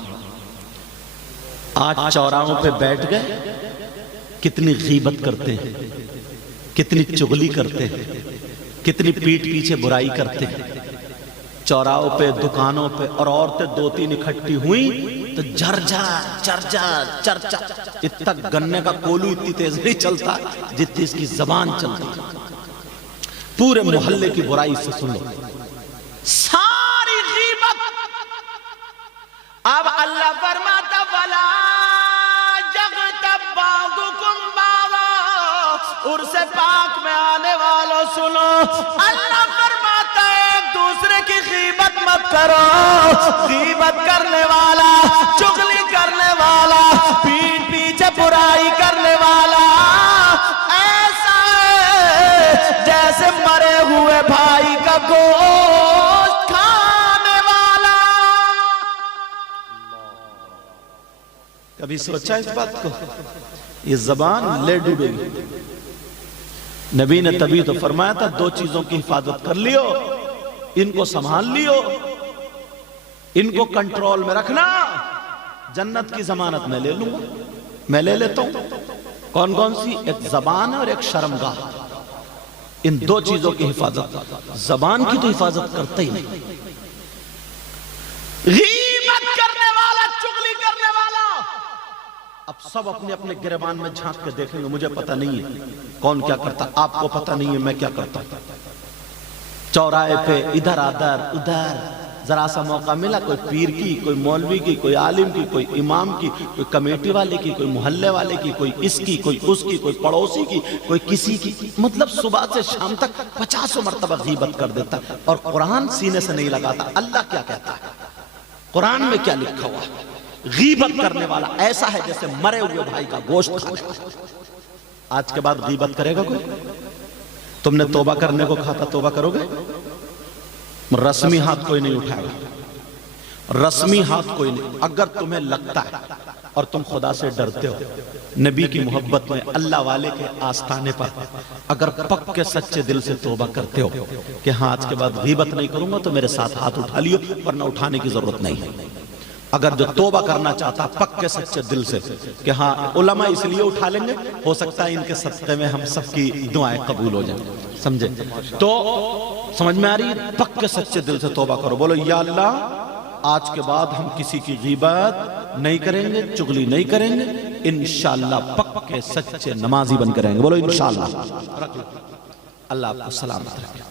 آج چوراہوں پہ بیٹھ گئے، کتنی غیبت کرتے ہیں، کتنی چغلی کرتے ہیں، کتنی پیٹ پیچھے برائی کرتے ہیں، چوراہوں پہ، دکانوں پہ، اور عورتیں دو تین اکٹھی ہوئیں تو جرجا چرچا چرچا، اتنا گنے کا کولو اتنی تیز نہیں چلتا جتنی اس کی زبان چلتی، پورے محلے کی برائی سے سن لو، ساری غیبت۔ اب اللہ فرماتا وَلَا يَغْتَبْ بَعْضُكُمْ بَعْضًا۔ عرس پاک میں آنے والوں سنو، اللہ فرماتا ہے ایک دوسرے کی غیبت مت کرو۔ غیبت کرنے والا، چغلی کرنے والا، پیٹ پیچھے برائی کرنے والا ایسا ہے جیسے مرے ہوئے بھائی کا گوشت کھانے والا۔ کبھی سوچا اس بات کو؟ یہ زبان لے ڈوبے گی۔ نبی نے تبھی تو فرمایا تھا دو چیزوں کی حفاظت کر لیو، ان کو سنبھال لیو، ان کو کنٹرول میں رکھنا، جنت کی ضمانت میں لے لوں گا، میں لے لیتا ہوں۔ کون کون سی؟ ایک زبان اور ایک شرمگاہ، ان دو چیزوں کی حفاظت۔ زبان کی تو حفاظت کرتا ہی نہیں، غیبت کرنے والا، چغلی کرنے والا، اب سب اپنے اپنے گریبان میں جھانک کے دیکھیں گے، مجھے پتہ نہیں ہے کون کیا کرتا، آپ کو پتہ نہیں ہے میں کیا کرتا ہوں۔ چوراہے پہ ادھر ادھر ذرا سا موقع ملا، کوئی پیر کی، کوئی مولوی کی، کوئی عالم کی، کوئی امام کی، کوئی کمیٹی والے کی، کوئی محلے والے کی، کوئی اس کی، کوئی اس کی، کوئی پڑوسی کی، کوئی کسی کی، مطلب صبح سے شام تک 50 مرتبہ غیبت کر دیتا، اور قرآن سینے سے نہیں لگاتا۔ اللہ کیا کہتا ہے؟ قرآن میں کیا لکھا ہوا؟ غیبت کرنے والا ایسا ہے جیسے مرے ہوئے بھائی کا گوشت کھاتا۔ آج کے بعد غیبت کرے گا کوئی؟ تم نے توبہ کرنے کو کہا تھا، توبہ کرو گے؟ رسمی ہاتھ کوئی نہیں اٹھائے گا، رسمی ہاتھ کوئی نہیں۔ اگر تمہیں لگتا ہے اور تم خدا سے ڈرتے ہو، نبی کی محبت میں، اللہ والے کے آستانے پر اگر پکے سچے دل سے توبہ کرتے ہو کہ ہاں آج کے بعد غیبت نہیں کروں گا، تو میرے ساتھ ہاتھ اٹھا لیو، ورنہ اٹھانے کی ضرورت نہیں ہے۔ اگر جو توبہ کرنا چاہتا پکے سچے دل سے کہ ہاں، علماء اس لیے اٹھا لیں گے، ہو سکتا ہے ان کے صدقے میں ہم سب کی دعائیں قبول ہو جائیں، سمجھے؟ تو سمجھ میں آ رہی ہے؟ پکے سچے دل سے توبہ کرو، بولو یا اللہ آج کے بعد ہم کسی کی غیبت نہیں کریں گے، چغلی نہیں کریں گے، انشاءاللہ پکے سچے نمازی بن کریں گے، بولو انشاءاللہ۔ اللہ آپ کو سلامت رکھے۔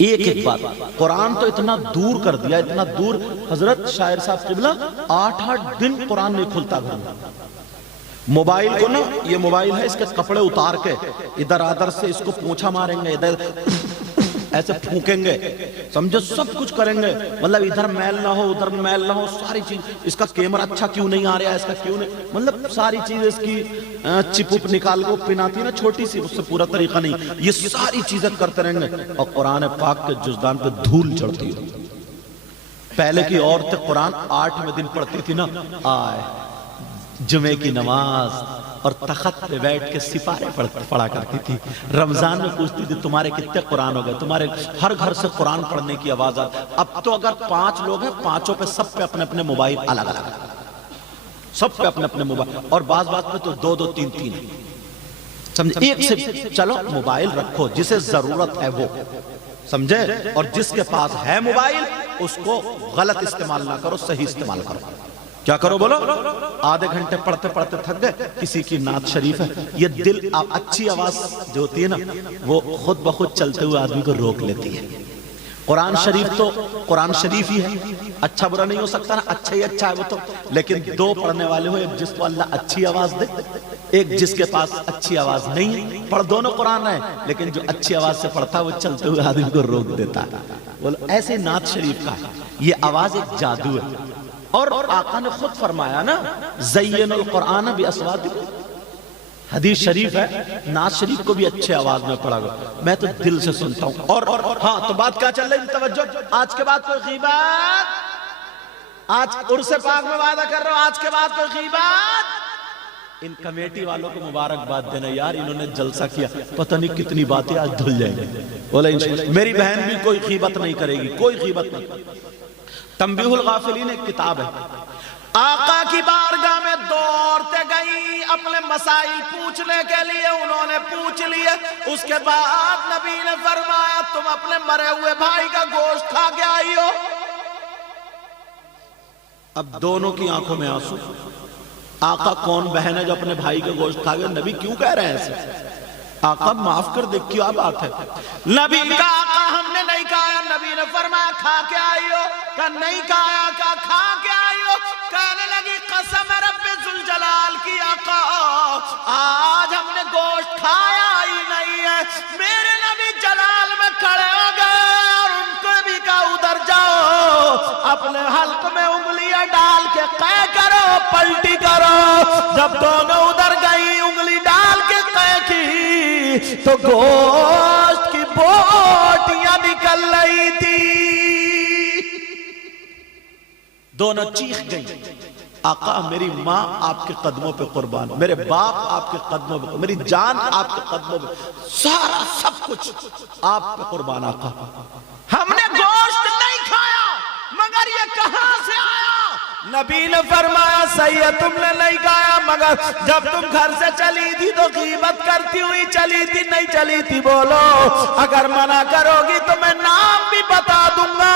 ایک ایک بات، قرآن تو اتنا دور کر دیا، اتنا دور، حضرت شاعر صاحب قبلہ 8 دن قرآن نہیں کھلتا گھر میں۔ موبائل کو نا، یہ موبائل ہے، اس کے کپڑے اتار کے ادھر آدھر سے اس کو پونچھا ماریں گے، ادھر ایسے پھونکیں گے، سمجھو سب کچھ کریں گے، مطلب ادھر میل نہ ہو، ادھر میل نہ ہو، ساری چیز، اس کا کیمرہ اچھا کیوں نہیں آ رہا ہے، اس کا کیوں نہیں، مطلب ساری چیز اس کی چپ اپ نکال کو پناتی نا چھوٹی سی، اس سے پورا طریقہ نہیں، یہ ساری چیزیں کرتے رہیں گے، اور قرآن پاک کے جزدان پہ دھول چڑھتی ہو۔ پہلے کی عورتیں قرآن 8ویں دن پڑھتی تھی نا، آئے جمعے کی نماز اور تخت پہ بیٹھ کے سپارے پڑھا کرتی تھی. رمضان میں پوچھتی تھی تمہارے کتنے قرآن ہو گئے, تمہارے ہر گھر سے قرآن پڑھنے کی آواز آتی. اب تو اگر 5 لوگ ہیں, 5 پہ سب پہ اپنے اپنے موبائل الگ الگ, سب پہ اپنے اپنے موبائل, اور بعض پہ تو 2 3 3 ہیں. سمجھے, ایک سے چلو موبائل رکھو جسے ضرورت ہے وہ, سمجھے, اور جس کے پاس ہے موبائل اس کو غلط استعمال نہ کرو, صحیح استعمال کرو. کیا کرو بولو, آدھے گھنٹے پڑھتے پڑھتے تھک گئے, کسی کی نعت شریف ہے, یہ دل اچھی آواز جو ہوتی ہے نا وہ خود بخود چلتے ہوئے آدمی کو روک لیتی ہے. قرآن شریف تو قرآن شریف ہی ہے, اچھا برا نہیں ہو سکتا نا, اچھا ہی اچھا ہے وہ تو, لیکن 2 پڑھنے والے ہو, ایک جس کو اللہ اچھی آواز دے, ایک جس کے پاس اچھی آواز نہیں ہے. پڑھ دونوں قرآن ہے, لیکن جو اچھی آواز سے پڑھتا ہے وہ چلتے ہوئے آدمی کو روک دیتا ہے. بولو ایسے نعت شریف کا ہے, یہ آواز ایک جادو ہے. اور آقا نے خود فرمایا نا زین القرآن باصواتکم, حدیث شریف ہے, نعت شریف کو بھی اچھے آواز میں پڑھا گا. میں تو دل سے سنتا ہوں. اور ہاں تو بات کیا چل رہی, توجہ, آج کے بعد کوئی غیبت, آج عرس پاک میں وعدہ کر رہا ہوں, آج کے بعد کوئی غیبت. ان کمیٹی والوں کو مبارکباد دینا یار, انہوں نے جلسہ کیا, پتہ نہیں کتنی باتیں آج دھل جائیں گے. بولا انشاءاللہ میری بہن بھی کوئی غیبت نہیں کرے گی, کوئی غیبت نہیں. تنبیہ الغافلین ایک کتاب ہے. آقا کی بارگاہ میں 2 عورتیں گئیں اپنے مسائل پوچھنے کے لیے, انہوں نے پوچھ لیے. اس کے بعد نبی نے فرمایا تم اپنے مرے ہوئے بھائی کا گوشت کھا کے آئی ہو. اب دونوں کی آنکھوں میں آنسو. آقا کون بہن ہے جو اپنے بھائی کا گوشت کھا گیا؟ نبی کیوں کہہ رہے ہیں ایسے؟ آقا معاف کر دے, کیا بات ہے؟ نبی کا آقا ہم نے نہیں کہا. نبی نے فرمایا کھا کے آئی ہو؟ کہا نہیں کھایا. کہا کھا کے آئی ہو؟ کہنے لگی قسم رب ذوالجلال کی آقا آج ہم نے گوشت کھایا ہی نہیں ہے. میرے نبی جلال میں کھڑے ہو گئے اور ان کو بھی کہا ادھر جاؤ, اپنے حلق میں انگلیاں ڈال کے قے کرو, پلٹی کرو. جب دونوں ادھر گئی انگلی ڈال کے قے کی تو گوشت کی بوٹیاں نکل رہی تھی. دونوں چیخ گئی, آقا میری ماں آپ کے قدموں پہ قربان, میرے باپ آپ کے قدموں پہ, میری جان آپ کے قدموں پہ, سارا سب کچھ آپ پہ قربان. آقا ہم نے گوشت نہیں کھایا مگر یہ کہاں سے آیا؟ نبی نے فرمایا صحیح ہے تم نے نہیں کھایا, مگر جب تم گھر سے چلی تھی تو غیبت کرتی ہوئی چلی تھی, نہیں چلی تھی بولو؟ اگر منع کرو گی تو میں نام بھی بتا دوں گا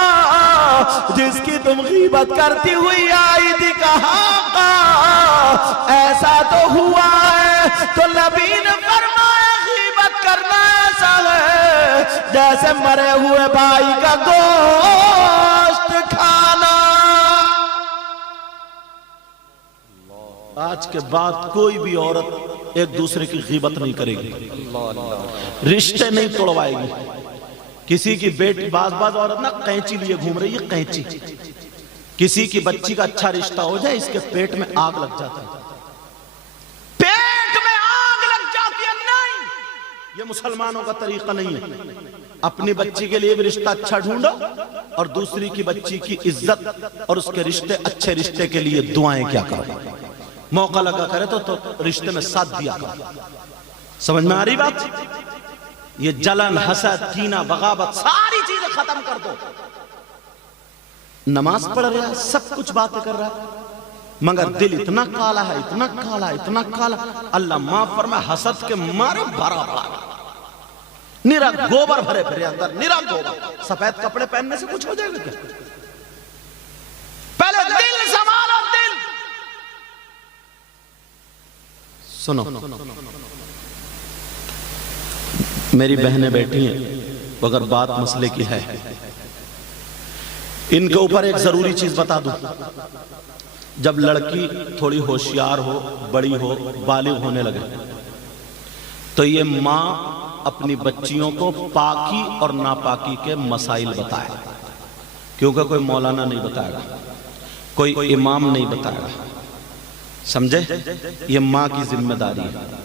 جس کی تم غیبت کرتی ہوئی آئی تھی. کہاں کا ایسا تو ہوا ہے. تو نبی نے فرمایا غیبت کرنا ایسا ہے جیسے مرے ہوئے بھائی کا گوشت کھانا. آج کے بعد کوئی بھی عورت ایک دوسرے کی غیبت نہیں کرے گی, رشتے نہیں توڑوائے گی. کسی کی بیٹی, بعض عورت نا قینچی لیے گھوم رہی ہے, قینچی, کسی کی بچی کا اچھا رشتہ ہو جائے اس کے پیٹ میں آگ لگ جاتا ہے, پیٹ میں آگ لگ جاتی ہے. نہیں, یہ مسلمانوں کا طریقہ نہیں ہے. اپنی بچی کے لیے بھی رشتہ اچھا ڈھونڈو اور دوسری کی بچی کی عزت اور اس کے رشتے, اچھے رشتے کے لیے دعائیں کیا کرو. موقع لگا کرے تو رشتے میں ساتھ دیا کرو. سمجھ میں آ رہی بات؟ یہ جلن, حسد, کینہ, بغاوت ساری چیزیں ختم کر دو. نماز پڑھ رہا ہے, سب کچھ باتیں کر رہا ہے, مگر دل اتنا کالا ہے, اتنا کالا, اتنا کالا. اللہ معاف فرمائے حسد کے مارے بھرا پڑا, نیرا گوبر بھرے پھرے اندر, نیرا گوبر. سفید کپڑے پہننے سے کچھ ہو جائے گا کیا؟ پہلے دل سنبھالو. دل سنو, میری بہنیں بیٹھی ہیں, اگر بات مسئلے کی ہے, ان کے اوپر ایک ضروری چیز بتا دوں. جب لڑکی تھوڑی ہوشیار ہو, بڑی ہو, بالغ ہونے لگے تو یہ ماں اپنی بچیوں کو پاکی اور ناپاکی کے مسائل بتائے, کیونکہ کوئی مولانا نہیں بتائے گا, کوئی امام نہیں بتائے گا. سمجھے؟ یہ ماں کی ذمہ داری ہے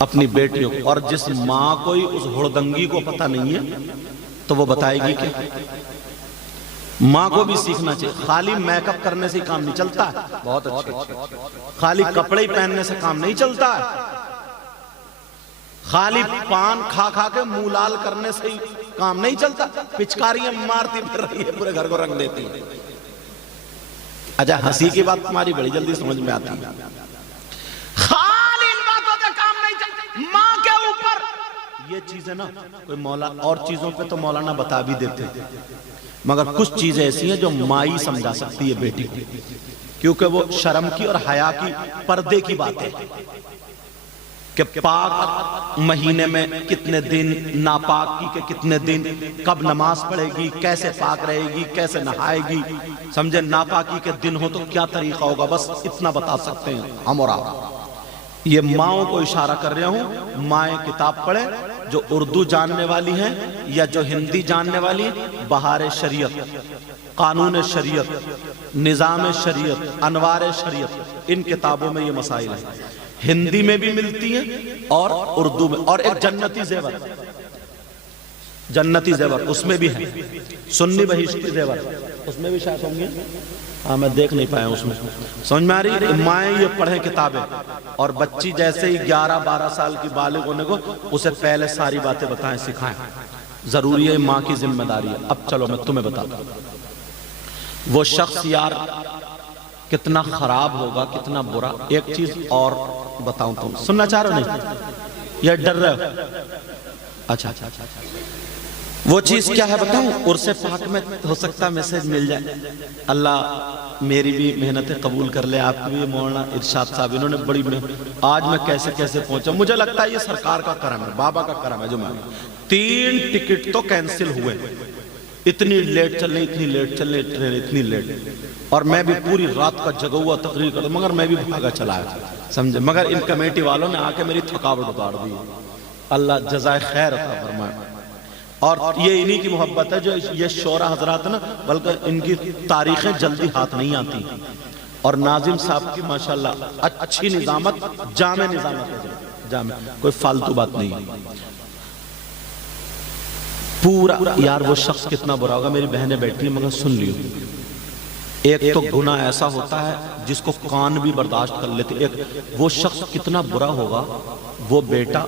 اپنی بیٹیوں کو. اور جس ماں کو اس ہڑدنگی کو پتہ نہیں ہے تو وہ بتائے گی کہ ماں کو بھی سیکھنا چاہیے. خالی میک اپ کرنے سے کام نہیں چلتا ہے. بہت اچھے. خالی کپڑے ہی پہننے سے کام نہیں چلتا ہے. خالی پان کھا کھا کے منہ لال کرنے سے ہی کام نہیں چلتا. پچکاریاں مارتی پھر رہی ہے, پورے گھر کو رنگ دیتی ہے. اچھا ہنسی کی بات تمہاری بڑی جلدی سمجھ میں آتی ہے. خالی ان باتوں سے کام نہیں چلتا. ماں کے اوپر یہ چیزیں نا کوئی مولانا, اور چیزوں پہ تو مولانا بتا بھی دیتے, مگر کچھ چیزیں ایسی ہیں جو مائی سمجھا سکتی ہے بیٹی کو, کیونکہ وہ شرم کی اور حیا کی پردے کی بات ہے کہ پاک مہینے میں کتنے دن, ناپاک کی کے کتنے دن, کب نماز پڑھے گی, کیسے پاک رہے گی, کیسے نہائے گی, سمجھے, ناپاکی کے دن ہو تو کیا طریقہ ہوگا, بس اتنا بتا سکتے ہیں ہم اور آپ. یہ ماؤں کو اشارہ کر رہا ہوں. مائیں کتاب پڑھیں جو اردو جاننے والی ہیں یا جو ہندی جاننے والی, بہار شریعت, قانون شریعت, نظام شریعت, انوار شریعت, ان کتابوں میں یہ مسائل ہیں. ہندی میں بھی ملتی ہیں اور اردو میں. اور ایک جنتی زیور, جنتی زیور اس میں بھی ہے. سنی بہشتی زیور اس میں بھی شاید ہوں گے. ہاں میں دیکھ نہیں پایا اس میں. سمجھ میں آ رہی, مائیں یہ پڑھیں کتابیں, اور بچی جیسے ہی 11-12 سال کی بالغ ہونے کو اسے پہلے ساری باتیں بتائیں, سکھائیں. ضروری ہے, ماں کی ذمہ داری ہے. اب چلو میں تمہیں بتاتا ہوں. وہ شخص یار کتنا خراب ہوگا, کتنا برا. ایک چیز اور بتاؤں, تم سننا چاہ رہے ہو نہیں یا ڈر رہے ہو؟ اچھا, وہ چیز کیا ہے بتاؤں. عرس پاک میں ہو سکتا میسج مل جائے. اللہ میری بھی محنتیں قبول کر لے, آپ کی بھی. مولانا ارشاد صاحب انہوں نے بڑی آج میں کیسے کیسے پہنچا. مجھے لگتا ہے یہ سرکار کا کرم ہے, بابا کا کرم ہے. جو میں 3 ٹکٹ تو کینسل ہوئے, اتنی لیٹ چل رہی, اتنی لیٹ چل رہی ٹرین, اتنی لیٹ, اور میں بھی پوری رات کا جگا ہوا تقریر کرتا, مگر میں بھی بھاگا چلا ہے, سمجھے. مگر ان کمیٹی والوں نے آ کے میری تھکاوٹ اتار دی. اللہ جزائے خیر عطا فرمائے. اور یہ انہی کی محبت ہے جو یہ شورا حضرات نا, بلکہ ان کی تاریخیں جلدی ہاتھ نہیں آتی. اور ناظم صاحب کی ماشاءاللہ اچھی نظامت, جامع نظامت ہے, جامع, کوئی فالتو بات نہیں. پورا یار وہ شخص کتنا برا ہوگا. میری بہنیں بیٹھی ہیں مگر سن لیو. ایک تو گناہ ایسا ہوتا ہے جس کو کان بھی برداشت کر لیتے. ایک وہ شخص کتنا برا ہوگا, وہ بیٹا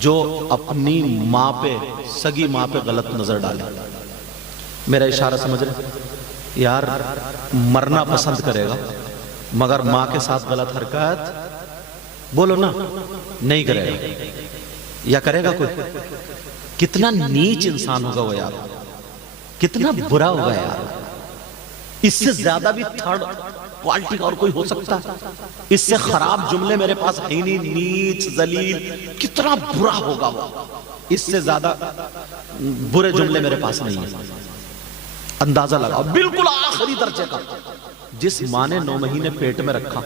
جو اپنی ماں پہ, سگی ماں پہ غلط نظر ڈالے. میرا اشارہ سمجھ رہے یار, مرنا پسند کرے گا مگر ماں کے ساتھ غلط حرکت بولو نا نہیں کرے گا, یا کرے گا کوئی؟ کتنا نیچ انسان ہوگا وہ یار, کتنا برا ہوگا یار. اس سے زیادہ بھی تھرڈ کوالٹی کا اور کوئی ہو سکتا ہے؟ اس سے خراب جملے میرے پاس ہے نہیں. نیچ, ذلیل, کتنا برا ہوگا وہ. اس سے زیادہ برے جملے میرے پاس نہیں ہیں. اندازہ لگاؤ, بالکل آخری درجے کا. جس ماں نے 9 مہینے پیٹ میں رکھا,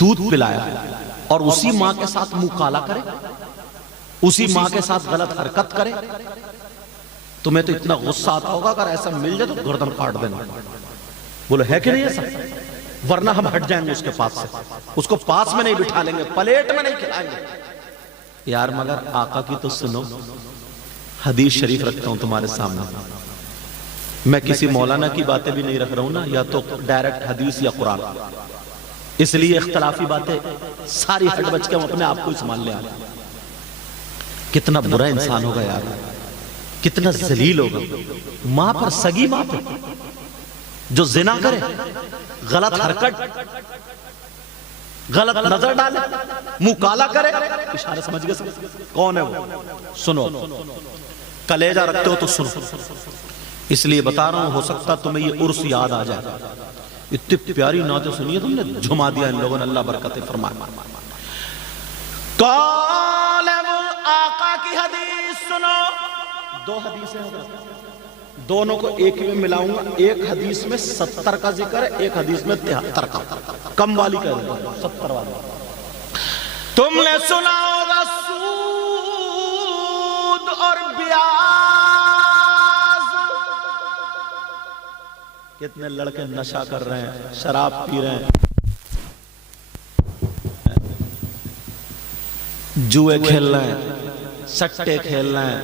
دودھ پلایا, اور اسی ماں کے ساتھ منہ کالا کرے, اسی ماں کے ساتھ غلط حرکت کرے, تمہیں تو اتنا غصہ آتا ہوگا. اگر ایسا مل جائے تو گردن کاٹ دینا. بولو ہے کہ نہیں ایسا؟ ورنہ ہم ہٹ جائیں گے اس کے پاس سے, اس کو پاس میں نہیں بٹھا لیں گے, پلیٹ میں نہیں کھلائیں گے. یار مگر آقا کی تو سنو. حدیث شریف رکھتا ہوں تمہارے سامنے. میں کسی مولانا کی باتیں بھی نہیں رکھ رہا ہوں نا, یا تو ڈائریکٹ حدیث یا قرآن. اس لیے اختلافی باتیں ساری ہٹ بچ کے ہم اپنے آپ کو ہی سنبھال لیں. کتنا برا انسان ہوگا یار, کتنا ذلیل ہوگا. ماں پر, سگی ماں پر جو زنا کرے, غلط حرکت, غلط نظر ڈالے, منہ کالا کرے. اشارہ سمجھ گئے کون ہے وہ؟ سنو, کلیجہ رکھتے ہو تو سنو. اس لیے بتا رہا ہوں, ہو سکتا تمہیں یہ عرس یاد آ جائے. اتنی پیاری نعتیں سنیے تم نے, جھما دیا ان لوگوں نے, اللہ برکت فرمائے. کون ہے وہ آقا کی حدیث سنو. 2 حدیثیں ہیں, دونوں کو ایک میں ملاؤں گا. ایک حدیث میں 70 کا ذکر ہے, ایک حدیث میں 73 کا. کم والی کہہ رہے ہیں, 70 والی. تم نے سنا ہوگا سود اور بیاض. کتنے لڑکے نشہ کر رہے ہیں, شراب پی رہے ہیں, جوئے کھیل رہے ہیں, سٹے کھیل رہے ہیں,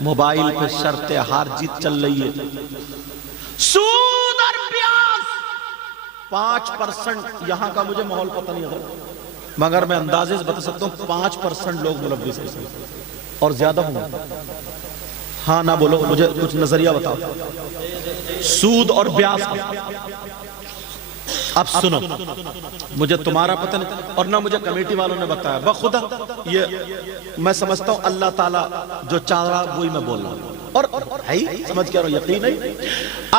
موبائل پہ شرطیں ہار جیت چل رہی ہے. سود اور بیاس 5%، یہاں کا مجھے ماحول پتہ نہیں ہے مگر میں اندازے سے بتا سکتا ہوں 5% لوگ ملوث ہیں اور زیادہ ہوں. ہاں نہ بولو، مجھے کچھ نظریہ بتاؤ سود اور بیاس. اب سنو، مجھے تمہارا پتہ نہیں اور نہ مجھے کمیٹی والوں نے بتایا، بخدا یہ میں سمجھتا ہوں اللہ تعالیٰ جو چاہ رہا وہی میں بول رہا ہوں، اور ہے ہی سمجھ کے رہو، یقین نہیں.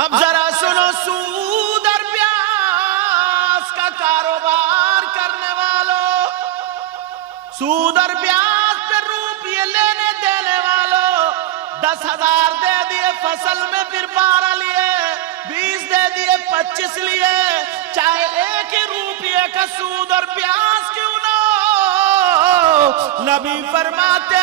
اب ذرا سنو، سود اور بیاس کا کاروبار کرنے والوں، سود اور بیاس پہ روپیے لینے دینے والوں، 10,000 دے دیے فصل میں، پھر 12 لیے، 20 دے دیے، 25 لیے، چاہے 1 ہی روپیے کا سود اور بیاس کیوں نہ ہو، نبی فرماتے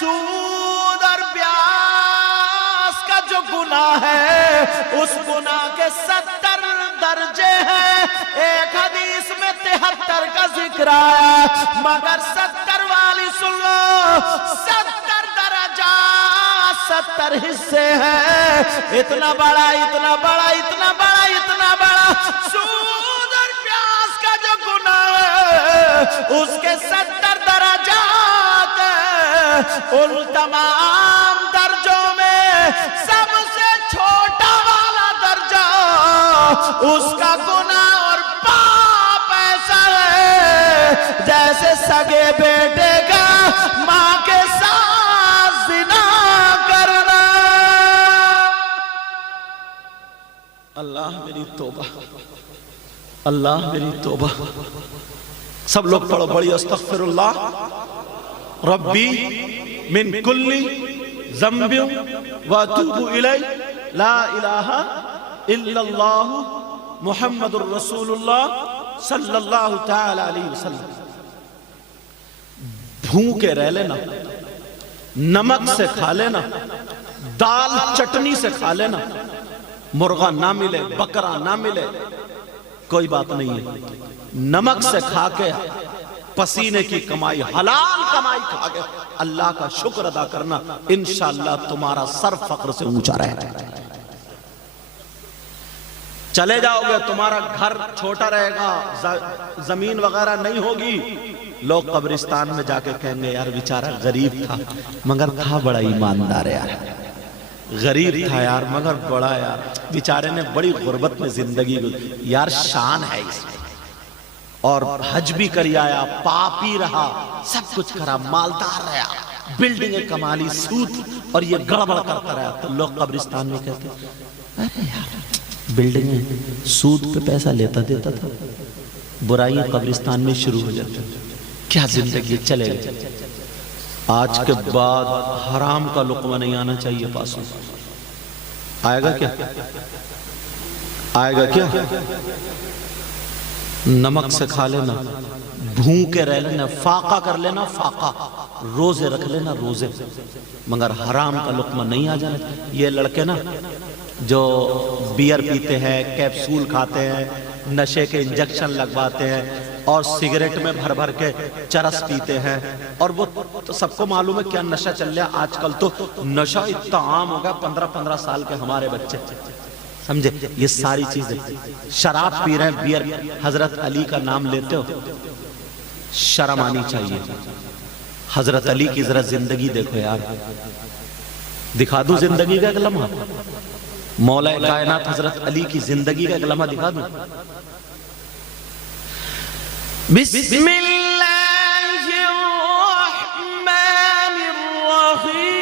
سود اور بیاس کا جو گناہ ہے اس گناہ کے 70 درجے ہیں. ایک حدیث میں 73 کا ذکر آیا، مگر 70 والی سن لو، 70 درجات 70 حصے ہیں. اتنا بڑا اتنا بڑا اتنا بڑا اتنا بڑا سود اور بیاس کا جو گناہ ہے اس کے 70 درجات ہیں. ان تمام درجوں میں سب سے چھوٹا والا درجہ اس کا گناہ اور پاپ ایسا ہے جیسے سگے بیٹے کا ماں کے ساتھ زنا کرنا. اللہ میری توبہ، اللہ میری توبہ. سب لوگ پڑھو بڑی استغفر اللہ ربی من کل ذنب واتوب الی لا الہ الا اللہ محمد الرسول اللہ صلی اللہ تعالی علیہ وسلم. بھوکے رہ لینا، نمک سے کھا لینا، دال چٹنی سے کھا لینا، مرغا نہ ملے، بکرا نہ ملے، کوئی بات نہیں ہے. نمک سے کھا کے پسینے کی کمائی، حلال کمائی کھا کے اللہ کا شکر ادا کرنا، انشاءاللہ تمہارا سر فقر سے اونچا رہے گا. چلے جاؤ گے تمہارا گھر چھوٹا رہے گا، زمین وغیرہ نہیں ہوگی. لوگ قبرستان میں جا کے کہیں گے یار بیچارہ غریب تھا مگر تھا بڑا ایماندار یار، غریب تھا یار مگر بڑا یار بیچارے نے بڑی غربت میں زندگی یار شان ہے اس میں، اور حج بھی کری آیا، پاپی رہا، سب کچھ کرا، مالدار رہا، بلڈنگیں کما لی، سود اور یہ گڑبڑ کرتا رہا. تو لوگ قبرستان میں کہتے ارے یار بلڈنگیں سود پہ پیسہ لیتا دیتا تھا. برائیاں قبرستان میں شروع ہو جاتی، کیا زندگی چلے گی. آج کے بعد حرام کا لقمہ نہیں آنا چاہیے پاسوں. آئے گا کیا؟ آئے گا کیا؟ نمک سے کھا لینا، بھوکے رہ لینا، فاقہ کر لینا، فاقہ روزے رکھ لینا، روزے، مگر حرام کا لقمہ نہیں آ جانا. یہ لڑکے نا جو بیئر پیتے ہیں، کیپسول کھاتے ہیں، نشے کے انجیکشن لگواتے ہیں اور سگریٹ میں بھر بھر کے چرس پیتے ہیں، اور وہ تو سب کو معلوم ہے کیا نشہ چل رہا ہے آج کل. تو نشہ اتنا عام ہوگا، 15-15 سال کے ہمارے بچے سمجھے یہ ساری چیزیں. شراب پی رہے ہیں، بیئر، حضرت علی کا نام لیتے ہو، شرم آنی چاہیے. حضرت علی کی ذرا زندگی دیکھو یار، دکھا دوں زندگی کا ایک لمحہ، مولا کائنات حضرت علی کی زندگی کا ایک لمحہ دکھا دوں. بسم اللہ الرحمن الرحیم.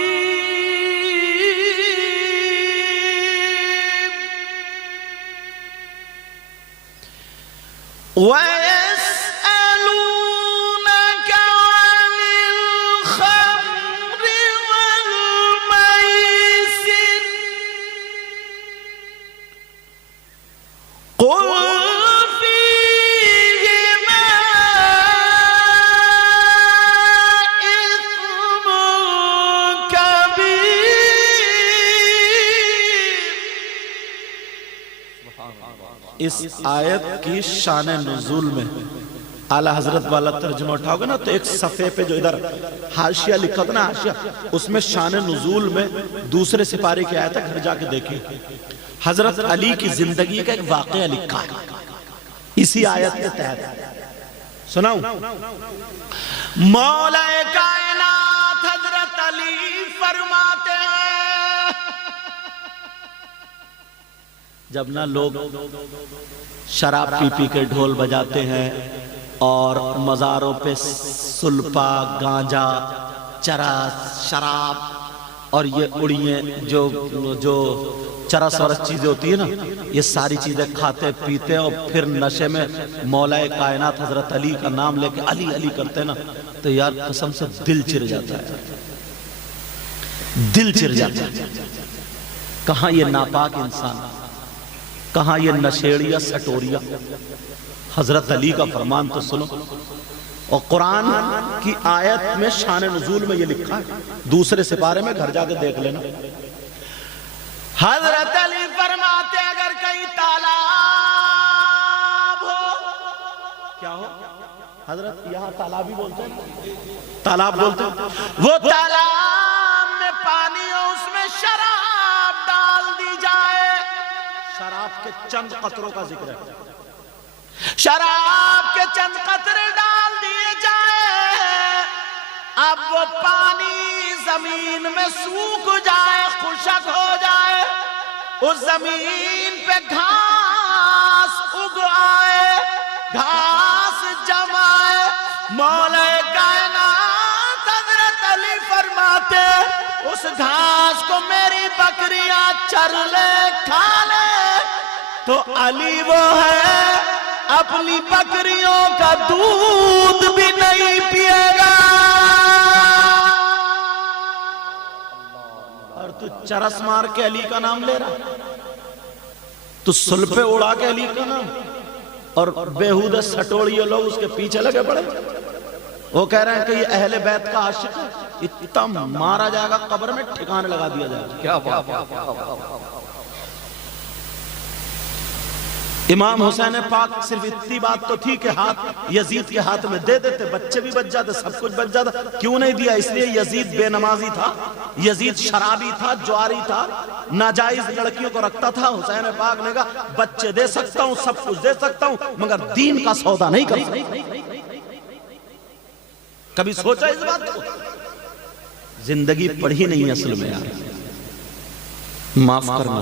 وَيَسْأَلُونَكَ عَنِ الْخَمْرِ وَالْمَيْسِرِ قُلْ اس آیت کی شان نزول میں اعلیٰ حضرت والا ترجمہ اٹھاؤ گے نا تو ایک صفحے پہ جو ادھر حاشیہ لکھا تھا نا، حاشیہ، اس میں شان نزول میں دوسرے سپارے کی آیت ہے، گھر جا کے دیکھیں. حضرت علی کی زندگی کا ایک واقعہ لکھا ہے اسی آیت کے تحت، سناؤں؟ مولا کائنات حضرت علی فرماتے ہیں، جب نہ لوگ شراب پی پی کے ڈھول بجاتے ہیں اور مزاروں پہ سلپا، گانجا، چرس، شراب اور یہ اڑیے جو چرس ورس چیزیں ہوتی ہیں نا، یہ ساری چیزیں کھاتے پیتے اور پھر نشے میں مولا کائنات حضرت علی کا نام لے کے علی علی کرتے ہیں نا، تو یار قسم سے دل چر جاتا ہے، دل چر جاتا ہے۔ کہاں یہ ناپاک انسان، کہاں یہ نشیڑیا سٹوریا؟ حضرت علی کا فرمان تو سنو، اور قرآن کی آیت میں شان نزول میں یہ لکھا ہے، دوسرے سپارے میں گھر جا کے دیکھ لینا۔ حضرت علی فرماتے اگر کہیں تالاب ہو، کیا ہو؟ حضرت یہاں تالاب ہی بولتے ہیں، تالاب بولتے ہیں، وہ تالاب میں پانی ہو، اس میں شراب ڈال دی جائے، شراب کے چند قطروں کا ذکر ہے، شراب کے چند قطرے ڈال دیے جائے، اب وہ پانی زمین میں سوکھ جائے، خشک ہو جائے، اس زمین پہ گھاس اگ آئے، گھاس جمائے، مولا کائنات حضرت علی فرماتے اس گھاس کو میری بکریاں چر لے، کھا لے، تو علی وہ ہے اپنی بکریوں کا دودھ بھی نہیں پیے گا۔ اور تو چرس مار کے علی کا نام لے رہا، تو سلپے اڑا کے علی کا نام، اور بیہودہ سٹوڑیے لوگ اس کے پیچھے لگے پڑے، وہ کہہ رہے ہیں کہ یہ اہل بیت کا عاشق ہے، اتنا مارا جائے گا قبر میں ٹھکانے لگا دیا جائے گا۔ کیا بات! امام حسین پاک صرف اتنی بات تو تھی کہ ہاتھ یزید کے ہاتھ میں دے دیتے، بچے بھی بچ جاتے، سب کچھ بچ جاتا، کیوں نہیں دیا؟ اس لیے یزید بے نمازی تھا، یزید شرابی تھا، جواری تھا، ناجائز لڑکیوں کو رکھتا تھا۔ حسین پاک نے کہا بچے دے سکتا ہوں، سب کچھ دے سکتا ہوں، مگر دین کا سودا نہیں کر سکتا۔ کبھی سوچا اس بات کو؟ زندگی پڑھی نہیں اصل میں یار، معاف کرنا،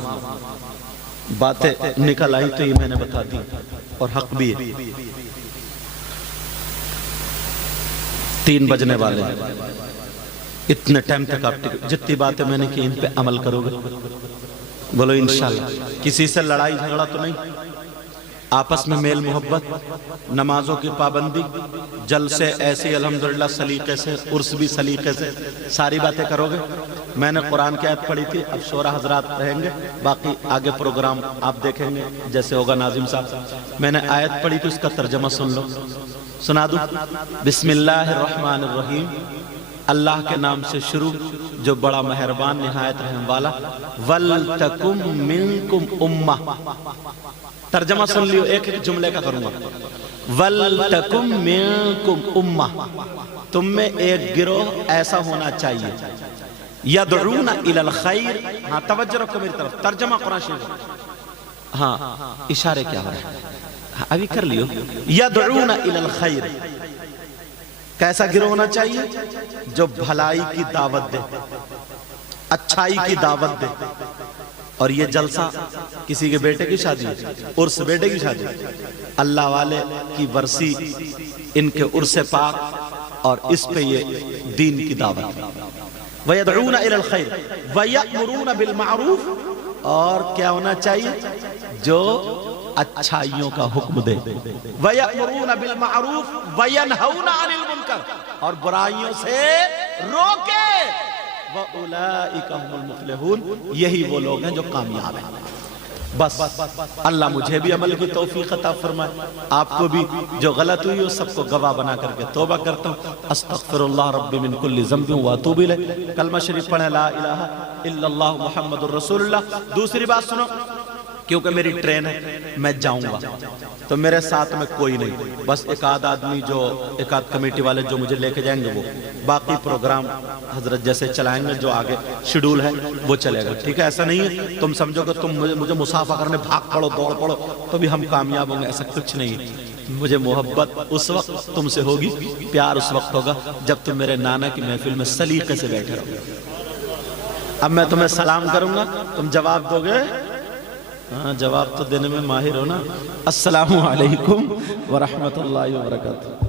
باتیں نکل آئی تو یہ میں نے بتا دی اور حق بھی ہے۔ 3 بجنے والے ہیں، اتنے ٹائم تک آپ جتنی باتیں میں نے کی ان پہ عمل کرو گے؟ بولو انشاءاللہ۔ کسی سے لڑائی جھگڑا تو نہیں، آپس میں میل محبت، نمازوں کی پابندی، جلسے ایسے الحمدللہ سلیقے سے، عرس بھی سلیقے سے، ساری باتیں کرو گے؟ میں نے قرآن کی آیت پڑھی تھی، اب شورا حضرات رہیں گے، باقی آگے پروگرام آپ دیکھیں گے جیسے ہوگا ناظم صاحب۔ میں نے آیت پڑھی تو اس کا ترجمہ سن لو، سنا دوں؟ بسم اللہ الرحمن الرحیم، اللہ کے نام سے شروع جو بڑا مہربان نہایت رحم والا۔ وَلْتَكُمْ مِنْكُمْ أُمَّةٌ، ترجمہ سن لیو، ایک ایک جملے کا کروں گا۔ وَلْتَكُمْ مِنْكُمْ أُمَّةٌ، تم میں ایک گروہ ایسا ہونا چاہیے، یدعون الی الخیر، ہاں توجہ رکھو میری طرف، ترجمہ قرآن شریف، ہاں اشارے کیا ہو رہے ہیں ابھی کر لیو۔ یدعون الی الخیر، کیسا گروہ ہونا چاہیے؟ جو بھلائی کی دعوت دے، اچھائی کی دعوت دے۔ اور یہ جلسہ کسی کے بیٹے کی شادی، عرس بیٹے کی شادی، اللہ والے کی ورسی، ان کے عرس پاک، اور اس پہ یہ دین کی دعوت۔ وَيَدْعُونَ إِلَى الْخَيْرِ وَيَأْمُرُونَ بِالْمَعْرُوفِ، اور کیا ہونا چاہیے؟ جو اچھائیوں کا حکم دے۔ وَيَأْمُرُونَ بِالْمَعْرُوفِ وَيَنْهَوْنَ عَنِ الْمُنْكَرِ، اور برائیوں سے روکے۔ وَأُولَئِكَ هُمُ الْمُفْلِحُونَ، یہی وہ لوگ ہیں جو کامیاب ہیں۔ بس اللہ مجھے بھی عمل کی توفیق عطا فرمائے، آپ کو بھی جو غلط ہوئی ہو سب کو گواہ بنا کر کے توبہ کرتا ہوں۔ استغفر اللہ ربی من کل ذنب واتوب الیہ۔ کلمہ شریف پڑھیں، لا الہ الا اللہ محمد الرسول اللہ۔ دوسری بات سنو، کیونکہ میری ٹرین ہے، میں جاؤں گا تو میرے ساتھ میں کوئی نہیں، بس ایک آدھ آدمی جو ایک آدھ کمیٹی والے جو مجھے لے کے جائیں گے، وہ باقی پروگرام حضرت جیسے چلائیں گے، جو آگے شیڈول ہے وہ چلے گا، ٹھیک ہے؟ ایسا نہیں ہے تم سمجھو کہ تم مجھے مسافہ کرنے بھاگ پڑو، دوڑ پڑو تو بھی ہم کامیاب ہوں گے، ایسا کچھ نہیں ہے۔ مجھے محبت اس وقت تم سے ہوگی، پیار اس وقت ہوگا جب تم میرے نانا کی محفل میں سلیقے سے بیٹھے رہو۔ اب میں تمہیں سلام کروں گا، تم جواب دو گے؟ ہاں، جواب تو دینے میں ماہر ہو نا۔ السلام علیکم ورحمۃ اللہ وبرکاتہ۔